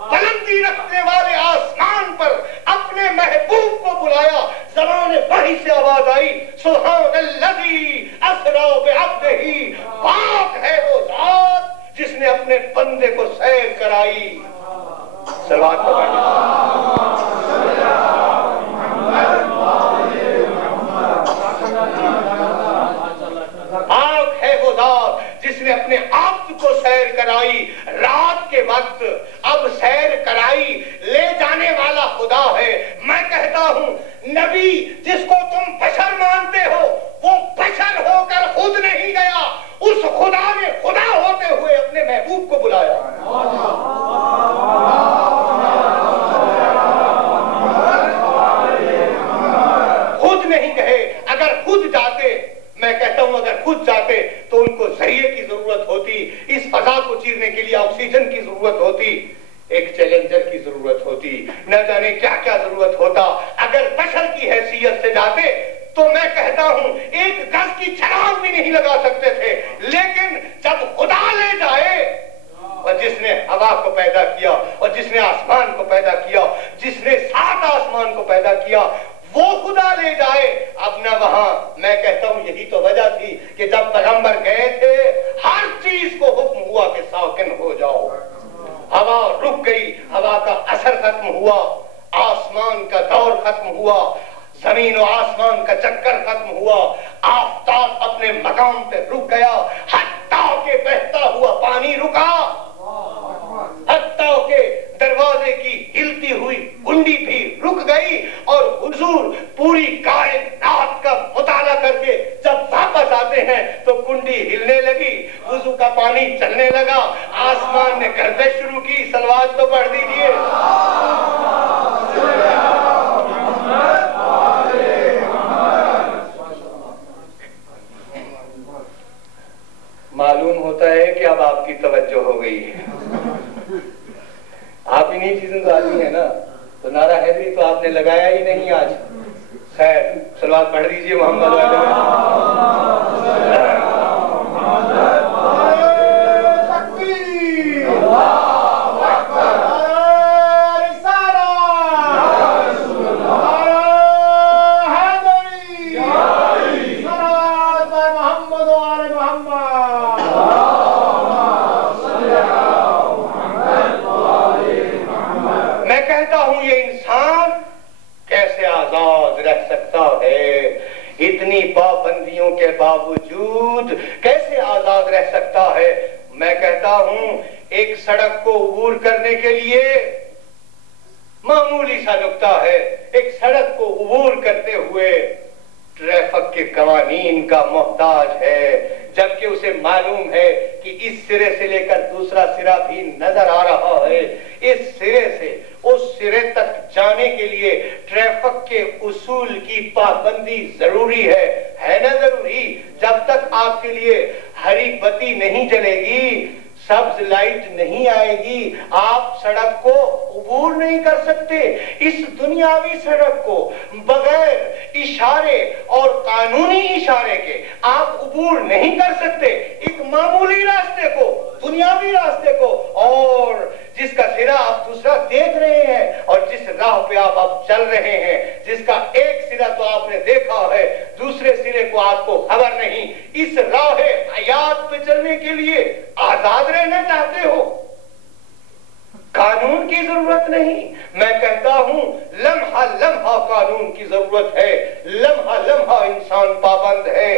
بلندی رکھنے والے آسمان پر اپنے محبوب کو بلایا، زبان وحی سے آواز آئی سبحان الذی اسری بعبدہ، پاک ہے وہ ذات جس نے اپنے بندے کو سیر کرائی. صلوات پڑھیں. پاک ہے وہ ذات جس نے اپنے عبد کو سیر کرائی رات کے وقت. اب سیر کرائی لے جانے والا خدا ہے. میں کہتا ہوں نبی جس کو تم بشر مانتے ہو وہ بشر ہو کر خود نہیں گیا، اس خدا نے خدا ہوتے ہوئے اپنے محبوب کو بلایا. خود نہیں گئے. اگر خود جاتے، میں کہتا ہوں اگر خود جاتے تو ان کو ذریعے کی ضرورت ہوتی، اس فضا کو چیرنے کے لیے آکسیجن کی ضرورت ہوتی، ایک چیلنجر کی ضرورت ہوتی، نہ جانے کیا کیا ضرورت ہوتا. اگر بشر کی حیثیت سے جاتے تو میں کہتا ہوں ایک گز کی چھلانگ بھی نہیں لگا سکتے تھے. لیکن جب خدا لے جائے، اور جس نے ہوا کو پیدا کیا اور جس نے آسمان کو پیدا کیا، جس نے 7 آسمان کو پیدا کیا، وہ خدا لے جائے. اب نہ وہاں. میں کہتا ہوں یہی تو وجہ تھی کہ جب پیغمبر گئے تھے ہر چیز کو حکم ہوا کہ ساکن ہو جاؤ. ہوا رک گئی، ہوا کا اثر ختم ہوا، آسمان کا دور ختم ہوا، زمین و آسمان کا چکر ختم ہوا، آفتاب اپنے مقام پہ رک گیا، حتیٰ کہ بہتا ہوا پانی رکا، حتیٰ کہ دروازے کی ہلتی ہوئی کنڈی بھی رک گئی. اور حضور پوری کائنات کا مطالعہ کر کے جب واپس آتے ہیں تو کنڈی ہلنے لگی، وضو کا پانی چلنے لگا، آسمان نے گردش شروع کی. صلوات تو پڑھ دیجئے. معلوم ہوتا ہے کہ اب آپ کی توجہ ہو گئی ہے. آپ انہی چیزوں کو آدمی ہے نا، تو نعرہ حیدری تو آپ نے لگایا ہی نہیں آج. خیر صلوات پڑھ دیجئے محمد میں کے باوجود کیسے آزاد رہ سکتا ہے؟ میں کہتا ہوں ایک سڑک کو عبور کرنے کے لیے معمولی سا نقطہ ہے، ایک سڑک کو عبور کرتے ہوئے ٹریفک کے قوانین کا محتاج ہے، جبکہ اسے معلوم ہے کہ اس سرے سے لے کر دوسرا سرا بھی نظر آ رہا ہے۔ اس سرے سے اس سرے تک جانے کے لیے ٹریفک کے اصول کی پابندی ضروری ہے نا ضروری؟ جب تک آپ کے لیے ہری بتی نہیں جلے گی، سبز لائٹ نہیں آئے گی، آپ سڑک کو عبور نہیں کر سکتے۔ اس دنیاوی سڑک کو بغیر اشارے اور قانونی اشارے کے آپ عبور نہیں کر سکتے۔ ایک معمولی راستے کو، دنیاوی راستے کو، اور جس کا سرا آپ دوسرا دیکھ رہے ہیں اور جس راہ پہ آپ اب چل رہے ہیں، جس کا ایک سرا تو آپ نے دیکھا ہے، دوسرے سرے کو آپ کو خبر نہیں، اس راہ حیات پہ چلنے کے لیے آزاد رہنا چاہتے ہو؟ قانون کی ضرورت نہیں۔ میں کہتا ہوں لمحہ لمحہ قانون کی ضرورت ہے، لمحہ لمحہ انسان پابند ہے،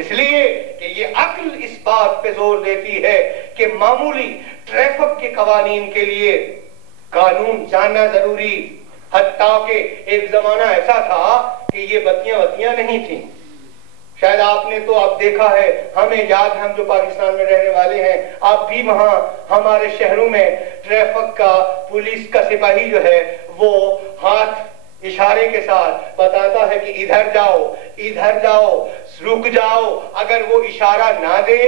اس لیے کہ یہ عقل اس بات پہ زور دیتی ہے کہ معمولی ٹریفک کے قوانین کے لیے قانون جاننا ضروری۔ حتیٰ کہ ایک زمانہ ایسا تھا کہ یہ بتیاں نہیں تھیں۔ شاید آپ نے تو اب دیکھا ہے، ہمیں یاد ہے، ہم جو پاکستان میں رہنے والے ہیں، آپ بھی وہاں ہمارے شہروں میں ٹریفک کا پولیس کا سپاہی جو ہے وہ ہاتھ اشارے کے ساتھ بتاتا ہے کہ ادھر جاؤ، ادھر جاؤ، رک جاؤ۔ اگر وہ اشارہ نہ دے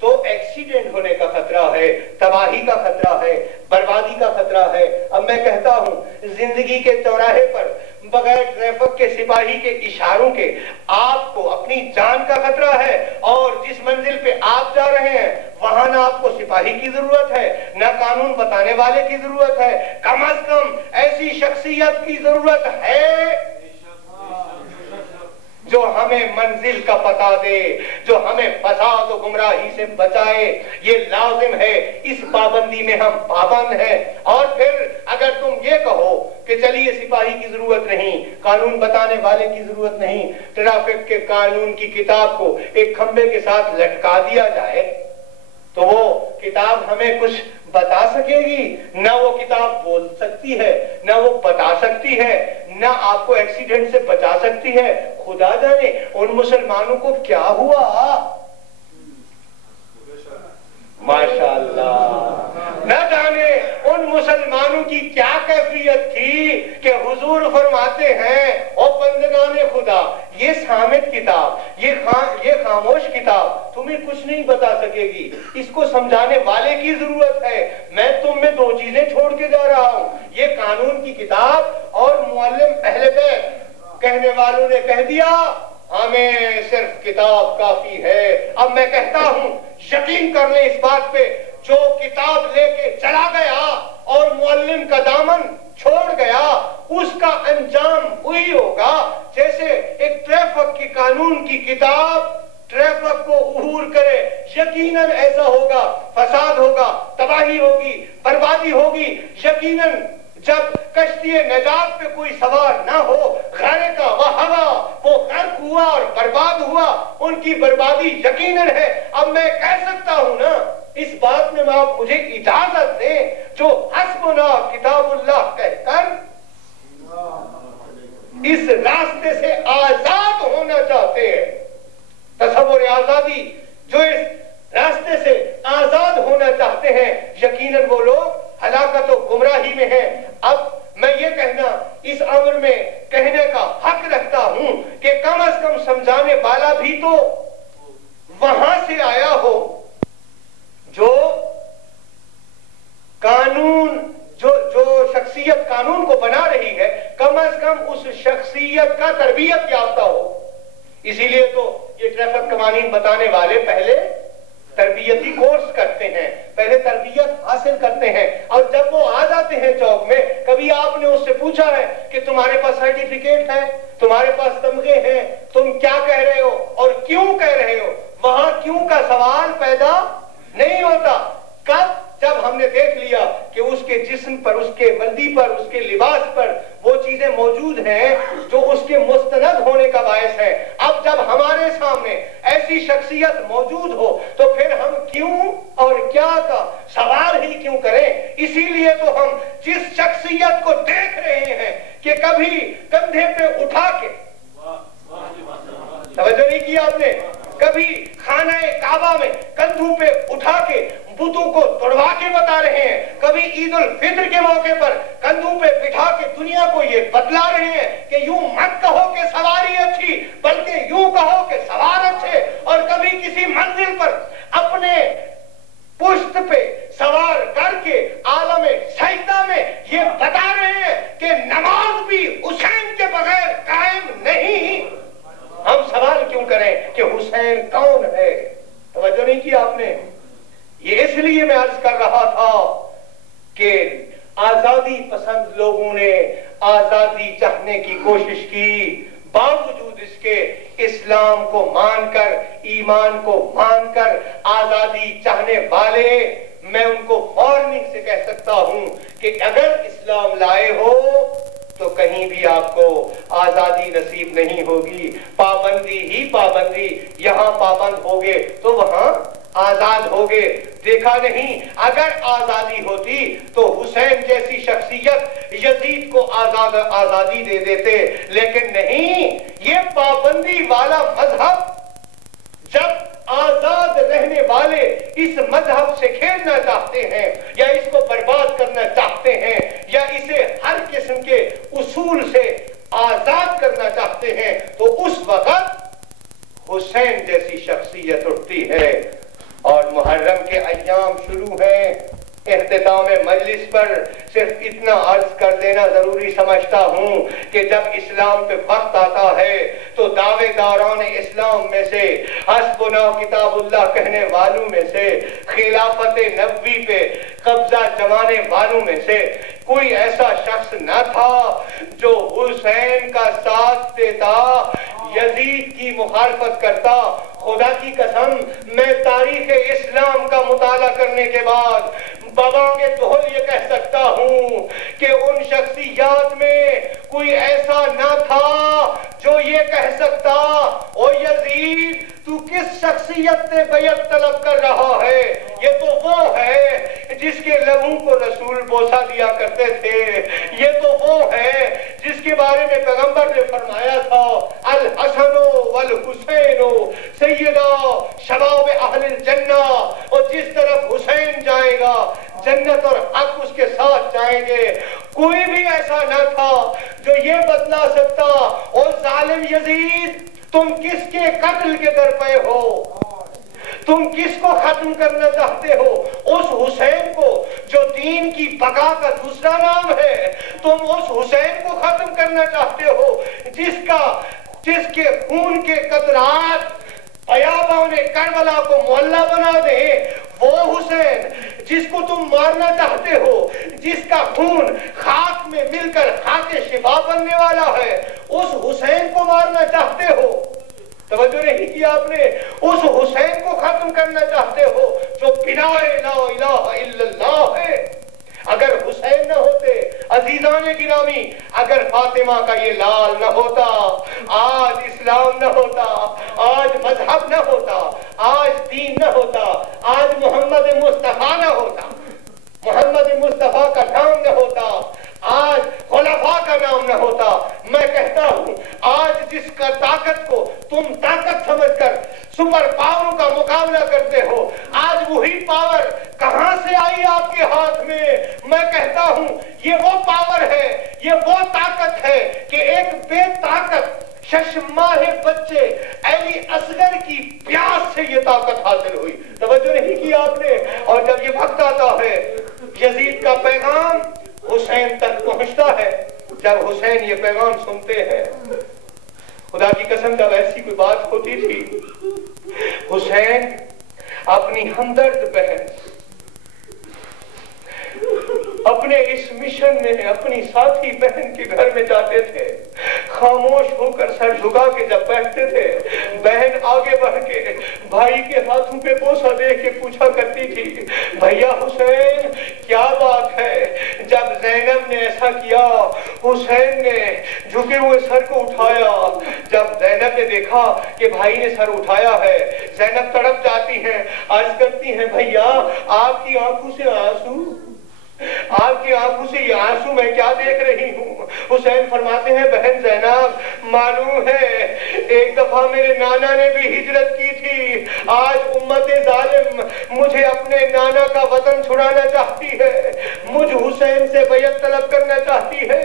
تو ایکسیڈنٹ ہونے کا خطرہ ہے، تباہی کا خطرہ ہے، بربادی کا خطرہ ہے۔ اب میں کہتا ہوں زندگی کے چوراہے پر بغیر ٹریفک کے سپاہی کے اشاروں کے آپ کو اپنی جان کا خطرہ ہے، اور جس منزل پہ آپ جا رہے ہیں وہاں نہ آپ کو سپاہی کی ضرورت ہے، نہ قانون بتانے والے کی ضرورت ہے، کم از کم ایسی شخصیت کی ضرورت ہے جو ہمیں منزل کا پتہ دے، جو ہمیں فساد و گمراہی سے بچائے۔ یہ لازم ہے، اس پابندی میں ہم پابند ہیں۔ اور پھر اگر تم یہ کہو کہ چلیے سپاہی کی ضرورت نہیں، قانون بتانے والے کی ضرورت نہیں، ٹریفک کے قانون کی کتاب کو ایک کھمبے کے ساتھ لٹکا دیا جائے تو وہ کتاب ہمیں کچھ بتا سکے گی؟ نہ وہ کتاب بول سکتی ہے، نہ وہ بتا سکتی ہے، نہ آپ کو ایکسیڈنٹ سے بچا سکتی ہے۔ خدا جانے ان مسلمانوں کو کیا ہوا۔ ماشاءاللہ، نہ جانے ان مسلمانوں کی کیا کیفیت تھی کہ حضور فرماتے ہیں او بندگان خدا، یہ صامت کتاب، یہ خاموش کتاب تمہیں کچھ نہیں بتا سکے گی، اس کو سمجھانے والے کی ضرورت ہے۔ میں تم میں دو چیزیں چھوڑ کے جا رہا ہوں، یہ قانون کی کتاب اور معلم اہل بیت۔ کہنے والوں نے کہہ دیا ہمیں صرف کتاب کافی ہے۔ اب میں کہتا ہوں یقین کر لیں اس بات پہ، جو کتاب لے کے چلا گیا اور معلم کا دامن چھوڑ گیا، اس کا انجام وہی ہوگا جیسے ایک ٹریفک کی قانون کی کتاب ٹریفک کو عبور کرے۔ یقیناً ایسا ہوگا، فساد ہوگا، تباہی ہوگی، بربادی ہوگی۔ یقیناً جب کشتی نجات پہ کوئی سوار نہ ہو، غرق کا وہوا وہ غرق ہوا اور برباد ہوا، ان کی بربادی یقیناً ہے۔ اب میں کہہ سکتا ہوں نا اس بات میں آپ مجھے اجازت دیں، جو حسبنا کتاب اللہ کہہ کر اس راستے سے آزاد ہونا چاہتے ہیں، تصور آزادی، جو اس راستے سے آزاد ہونا چاہتے ہیں، یقیناً وہ لوگ ہلاکت و گمراہی میں ہیں۔ اب میں یہ کہنا اس امر میں کہنے کا حق رکھتا ہوں کہ کم از کم سمجھانے والا بھی تو وہاں سے آیا ہو جو قانون، جو شخصیت قانون کو بنا رہی ہے، کم از کم اس شخصیت کا تربیت یافتہ ہو۔ اسی لیے تو یہ ٹریفک قوانین بتانے والے پہلے تربیتی کورس کرتے ہیں، پہلے تربیت حاصل کرتے ہیں، اور جب وہ آ جاتے ہیں چوک میں، کبھی آپ نے اس سے پوچھا ہے کہ تمہارے پاس سرٹیفکیٹ ہے، تمہارے پاس تمغے ہیں، تم کیا کہہ رہے ہو اور کیوں کہہ رہے ہو؟ وہاں کیوں کا سوال پیدا نہیں ہوتا۔ کب؟ جب ہم نے دیکھ لیا کہ اس کے جسم پر، اس کے وردی پر، اس کے لباس پر وہ چیزیں موجود ہیں جو اس کے مستند ہونے کا باعث ہے۔ اب جب ہمارے سامنے اسلام میں ایسی شخصیت موجود ہو تو پھر ہم کیوں اور کیا کا سوال ہی کیوں کریں؟ اسی لیے تو ہم جس شخصیت کو دیکھ رہے ہیں کہ کبھی کندھے پہ اٹھا کے، توجہ نہیں کیا آپ نے، کبھی خانہ کعبہ میں کندھوں پہ اٹھا کے بتوں کو توڑوا کے بتا رہے ہیں، کبھی عید الفطر کے موقع پر کندھوں پہ بٹھا کے دنیا کو یہ بتلا رہے ہیں کہ یوں مت کہو کہ سواری اچھی بلکہ یوں کہو کہ سوار اچھے، اور کبھی کسی منزل پر اپنے پشت پہ سوار کر کے عالم سجدہ میں یہ بتا رہے ہیں کہ نماز بھی حسین کے بغیر قائم نہیں۔ ہم سوال کیوں کریں کہ حسین کون ہے؟ توجہ نہیں کی آپ نے؟ یہ اس لیے میں عرض کر رہا تھا کہ آزادی پسند لوگوں نے آزادی چاہنے کی کوشش کی، باوجود اس کے اسلام کو مان کر، ایمان کو مان کر آزادی چاہنے والے، میں ان کو وارننگ سے کہہ سکتا ہوں کہ اگر اسلام لائے ہو تو کہیں بھی آپ کو آزادی نصیب نہیں ہوگی، پابندی ہی پابندی، یہاں پابند ہوگے تو وہاں آزاد ہوگے۔ دیکھا نہیں، اگر آزادی ہوتی تو حسین جیسی شخصیت یزید کو آزادی دے دیتے، لیکن نہیں، یہ پابندی والا مذہب جب آزاد رہنے والے اس مذہب سے کھیلنا چاہتے ہیں یا اس کو برباد کرنا چاہتے ہیں یا اسے ہر قسم کے اصول سے آزاد کرنا چاہتے ہیں تو اس وقت حسین جیسی شخصیت اٹھتی ہے۔ اور محرم کے ایام شروع ہیں، اختتام مجلس پر صرف اتنا عرض کر دینا ضروری سمجھتا ہوں کہ جب اسلام پہ وقت آتا ہے تو دعوے داران اسلام میں سے، حسبنا کتاب اللہ کہنے والوں میں سے، خلافت نبوی پہ قبضہ جمانے والوں میں سے کوئی ایسا شخص نہ تھا جو حسین کا ساتھ دیتا، یزید کی مخالفت کرتا۔ خدا کی قسم، میں تاریخ اسلام کا مطالعہ کرنے کے بعد بابا کے دھول یہ کہہ سکتا ہوں کہ ان شخصیات میں کوئی ایسا نہ تھا جو یہ کہہ سکتا، او یزید تو کس شخصیت سے بیعت طلب کر رہا ہے؟ یہ تو وہ ہے جس کے لبوں کو رسول بوسہ دیا کرتے تھے، یہ تو وہ ہے جس کے بارے میں پیغمبر نے فرمایا تھا، الحسن والحسین سیدہ شباب اہل الجنہ، اور جس طرف حسین جائے گا جنت اور حق اس کے ساتھ جائیں گے۔ کوئی بھی ایسا نہ تھا جو یہ بتلا سکتا، اور ظالم یزید تم کس کے قتل کے در پہ ہو، تم کس کو ختم کرنا چاہتے ہو؟ اس حسین کو جو دین کی بقا کا دوسرا نام ہے، تم اس حسین کو ختم کرنا چاہتے ہو جس کے خون کے قطرات بیابان کربلا کو معلّہ بنا دے، وہ حسین جس کو تم مارنا چاہتے ہو، جس کا خون خاک میں مل کر خاک شفا بننے والا ہے، اس حسین کو مارنا چاہتے ہو۔ توجہ نہیں کیا آپ نے؟ اس حسین کو ختم کرنا چاہتے ہو جو بنا لا الہ الا اللہ ہے۔ اگر حسین نہ ہوتے، عزیزان گرامی، اگر فاطمہ کا یہ لال نہ ہوتا، آج اسلام نہ ہوتا، آج مذہب نہ ہوتا، آج دین نہ ہوتا، آج محمد مصطفیٰ نہ ہوتا، محمد مصطفیٰ کا نام نہ ہوتا، آج خلفاء کا نام نہ ہوتا، میں کہتا ہوں آج جس کا طاقت کو تم طاقت سمجھ کر سپر پاوروں کا مقابلہ کرتے ہو، آج وہی پاور کہاں سے آئی آپ کے ہاتھ میں؟ میں کہتا ہوں یہ وہ پاور ہے، یہ وہ طاقت ہے کہ ایک بے طاقت ششماہ بچے علی اصغر کی پیاس سے یہ طاقت حاصل ہوئی۔ توجہ نہیں کی آپ نے؟ اور جب یہ وقت آتا ہے یزید کا پیغام حسین تک پہنچتا ہے، جب حسین یہ پیغام سنتے ہیں، خدا کی قسم جب ایسی کوئی بات ہوتی تھی، حسین اپنی ہمدرد بہن، اپنے اس مشن میں اپنی ساتھی بہن کے گھر میں جاتے تھے، خاموش ہو کر سر جھکا کے جب بیٹھتے تھے، بہن آگے بڑھ کے بھائی کے ہاتھوں پہ بوسہ دے کے پوچھا کرتی تھی، بھیا حسین کیا بات ہے؟ جب زینب نے ایسا کیا، حسین نے جھکے ہوئے سر کو اٹھایا۔ جب زینب نے دیکھا کہ بھائی نے سر اٹھایا ہے، زینب تڑپ جاتی ہیں، عرض کرتی ہیں، بھیا آپ کی آنکھوں سے آنسو، آپ کی آنکھوں سے یہ آنسو میں کیا دیکھ رہی ہوں؟ حسین فرماتے ہیں، بہن زینب معلوم ہے ایک دفعہ میرے نانا نے بھی ہجرت کی تھی، آج امت ظالم مجھے اپنے نانا کا وطن چھڑانا چاہتی ہے، مجھ حسین سے بیعت طلب کرنا چاہتی ہے۔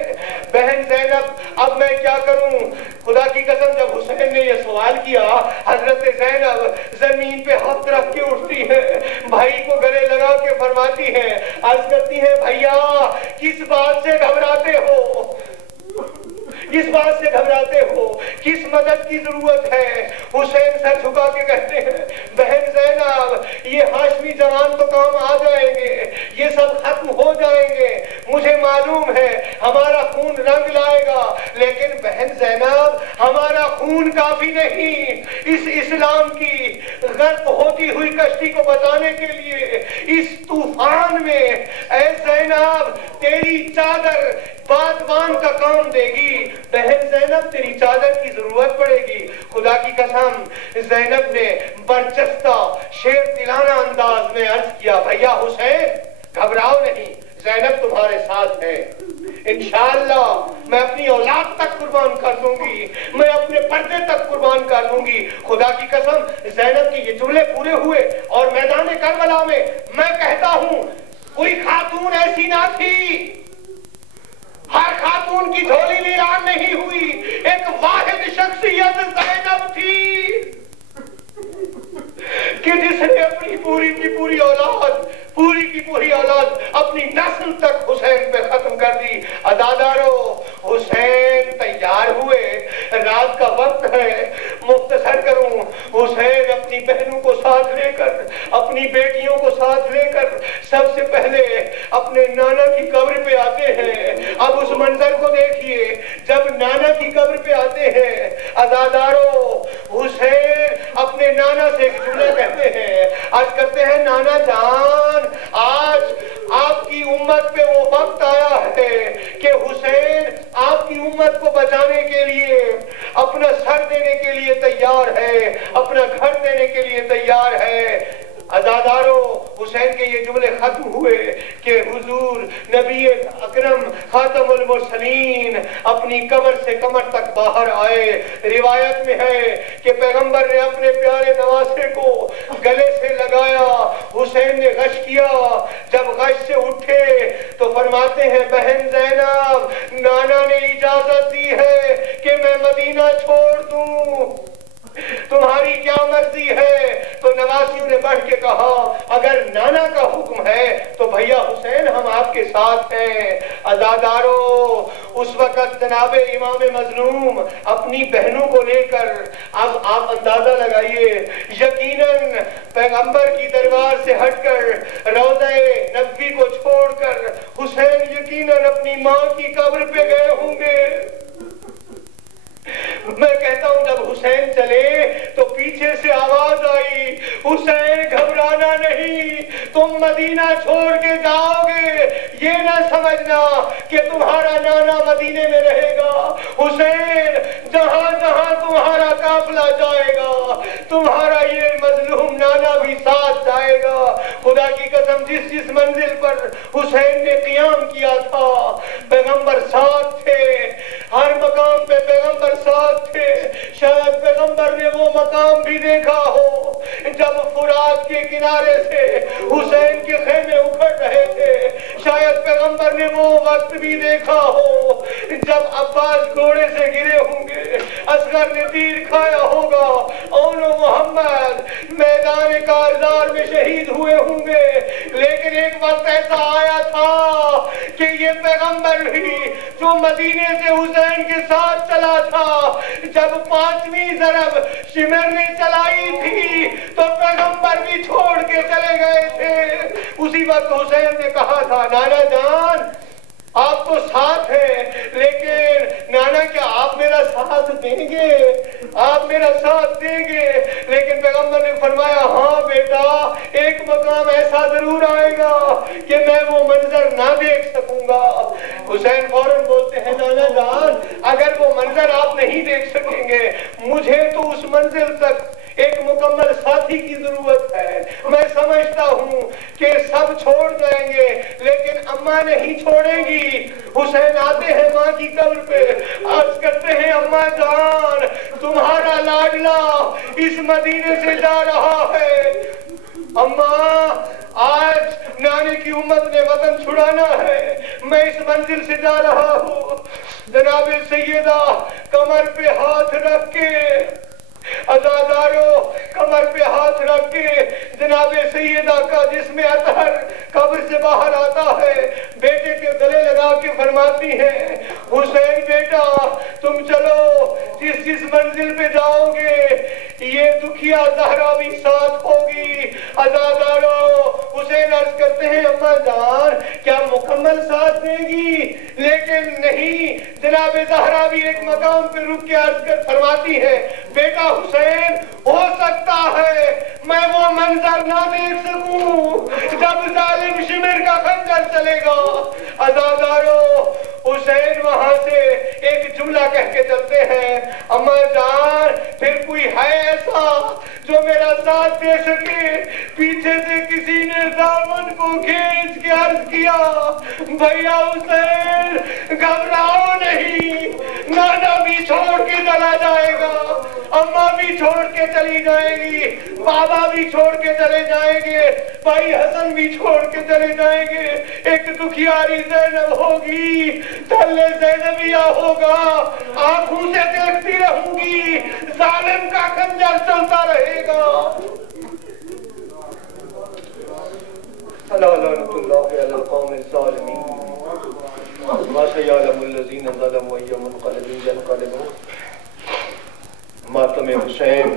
بہن زینب اب میں کیا کروں؟ خدا کی قسم جب حسین نے یہ سوال کیا، حضرت زینب زمین پہ ہاتھ رکھ کے اٹھتی ہے، بھائی کو گلے لگا کے فرماتی ہے، عرض کرتی ہے، بھیا کس بات سے گھبراتے ہو؟ کس بات سے گھبراتے ہو؟ کس مدد کی ضرورت ہے؟ حسین سر جھکا کے کہتے ہیں، بہن زینب یہ ہاشمی جوان تو کام آ جائیں گے، یہ سب ختم ہو جائیں گے، مجھے معلوم ہے ہمارا خون رنگ لائے گا، لیکن بہن زینب ہمارا خون کافی نہیں، اس اسلام کی غرق ہوتی ہوئی کشتی کو بچانے کے لیے اس طوفان میں اے زینب تیری چادر بادبان کا کام دے گی، بہن زینب تیری چادر کی ضرورت پڑے گی۔ خدا کی قسم زینب نے برجستہ شیر دلانہ انداز میں عرض کیا، بھیا حسین گھبراؤ نہیں، زینب تمہارے ساتھ ہے، انشاءاللہ میں اپنی اولاد تک قربان کر دوں گی، میں اپنے پردے تک قربان کر دوں گی۔ خدا کی قسم زینب کی یہ جملے پورے ہوئے اور میدان کربلا میں میں کہتا ہوں کوئی خاتون ایسی نہ تھی، ہر خاتون کی جھولی ویران نہیں ہوئی، ایک واحد شخصیت زینب تھی کہ جس نے اپنی پوری کی پوری اولاد اپنی نسل تک حسین پہ ختم کر دی۔ عزادارو حسین تیار ہوئے، رات کا وقت ہے، مختصر کروں، حسین اپنی بہنوں کو ساتھ لے کر، اپنی بیٹیوں کو ساتھ لے کر سب سے پہلے اپنے نانا کی قبر پہ آتے ہیں۔ اب اس منظر کو دیکھیے، جب نانا کی قبر پہ آتے ہیں، عزادارو حسین اپنے نانا سے ایک جملہ کہتے ہیں، عرض کرتے ہیں، نانا جان آج آپ کی امت پہ وہ وقت آیا ہے کہ حسین آپ کی امت کو بچانے کے لیے اپنا سر دینے کے لیے تیار ہے، اپنا گھر دینے کے لیے تیار ہے۔ عزادارو حسین کے یہ جملے ختم ہوئے کہ حضور نبی اکرم خاتم المرسلین اپنی کمر سے کمر تک باہر آئے۔ روایت میں ہے کہ پیغمبر نے اپنے پیارے نواسے کو گلے سے لگایا، حسین نے غش کیا، جب غش سے اٹھے تو فرماتے ہیں، بہن زینب نانا نے اجازت دی ہے کہ میں مدینہ چھوڑ دوں، تمہاری کیا مرضی ہے؟ تو نواسیوں نے بڑھ کے کہا، اگر نانا کا حکم ہے تو بھیا حسین ہم آپ کے ساتھ ہیں۔ عزادارو اس وقت جناب امام مظلوم اپنی بہنوں کو لے کر، اب آپ اندازہ لگائیے، یقیناً پیغمبر کی دربار سے ہٹ کر روضہ نبوی کو چھوڑ کر حسین یقیناً اپنی ماں کی قبر پہ گئے ہوں گے۔ میں کہتا ہوں جب حسین چلے تو پیچھے سے آواز آئی، حسین گھبرانا نہیں، تم مدینہ چھوڑ کے جاؤ گے، یہ نہ سمجھنا کہ تمہارا نانا مدینے میں رہے گا، حسین جہاں جہاں تمہارا قافلہ جائے گا تمہارا یہ مظلوم نانا بھی ساتھ جائے گا۔ خدا کی قسم جس منزل پر حسین نے قیام کیا تھا پیغمبر ساتھ تھے، ہر مقام پہ پیغمبر ساتھ تھے۔ شاید پیغمبر نے وہ مقام بھی دیکھا ہو جب فرات کے کنارے سے حسین کے خیمے اکھڑ رہے تھے، شاید پیغمبر نے وہ وقت بھی دیکھا ہو جب عباس گھوڑے سے گرے ہوں گے، اصغر نے تیر کھایا ہوگا، اون و محمد میدان کارزار میں شہید ہوئے ہوں گے، لیکن ایک وقت ایسا آیا تھا کہ یہ پیغمبر بھی جو مدینے سے حسین کے ساتھ چلا تھا، جب 5ویں ضرب شمر نے چلائی تھی تو پیغمبر بھی چھوڑ کے چلے گئے تھے۔ اسی وقت حسین نے کہا تھا، نانا جان آپ تو ساتھ ہیں، لیکن نانا کیا آپ میرا ساتھ دیں گے؟ آپ میرا ساتھ دیں گے؟ لیکن پیغمبر نے فرمایا ہاں بیٹا، ایک مقام ایسا ضرور آئے گا کہ میں وہ منظر نہ دیکھ سکوں گا۔ حسین فوراً بولتے ہیں نانا جان اگر وہ منظر آپ نہیں دیکھ سکیں گے، مجھے تو اس منزل تک ایک مکمل ساتھی کی ضرورت ہے۔ میں سمجھتا ہوں کہ سب چھوڑ جائیں گے لیکن اماں نہیں چھوڑیں گی۔ حسین آتے ہیں ماں کی قبر پہ، عرض کرتے ہیں اماں جان تمہارا لاڈلا اس مدینے سے جا رہا ہے۔ اماں آج نانے کی امت نے وطن چھڑانا ہے، میں اس منزل سے جا رہا ہوں۔ جناب سیدہ کمر پہ ہاتھ رکھ کے، عزادارو کمر پہ ہاتھ رکھ کے جناب سیدہ کا جسم اطہر قبر سے باہر آتا ہے، بیٹے کے گلے لگا کے فرماتی ہیں حسین بیٹا تم چلو، جس منزل پہ جاؤ گے یہ دکھیا زہرا بھی ساتھ ہوگی۔ عزادارو حسین عرض کرتے ہیں اماں جان کیا مکمل ساتھ دے گی؟ لیکن نہیں، جناب زہرا بھی ایک مقام پہ رک کے عرض کر فرماتی ہے بیٹا حسین ہو سکتا ہے میں وہ منظر نہ دیکھ سکوں جب ظالم شمر کا خنجر چلے گا۔ عزادارو حسین وہاں سے ایک جملہ کہہ کے چلتے ہیں اماں جان پھر کوئی ہے ایسا جو میرا ساتھ دے سکے؟ پیچھے سے کسی نے دامن کو کھینچ کے عرض کیا بھیا حسین گھبراؤ نہیں، نانا بھی چھوڑ کے چلا جائے گا، اماں بھی چھوڑ کے چلی جائے گی، بابا بھی چھوڑ کے چلے جائیں گے، بھائی حسن بھی چھوڑ کے چلے جائیں گے، ایک دکھیاری زینب ہوگی، تلے زینبیہ ہوگا، آنکھوں سے دیکھتی رہوں گی، ظالم کا خنجر چلتا رہے گا۔ لعنت اللہ علی القوم الظالمین وسيعلم الذين ظلموا أي منقلب ينقلبون۔ ماتم حسین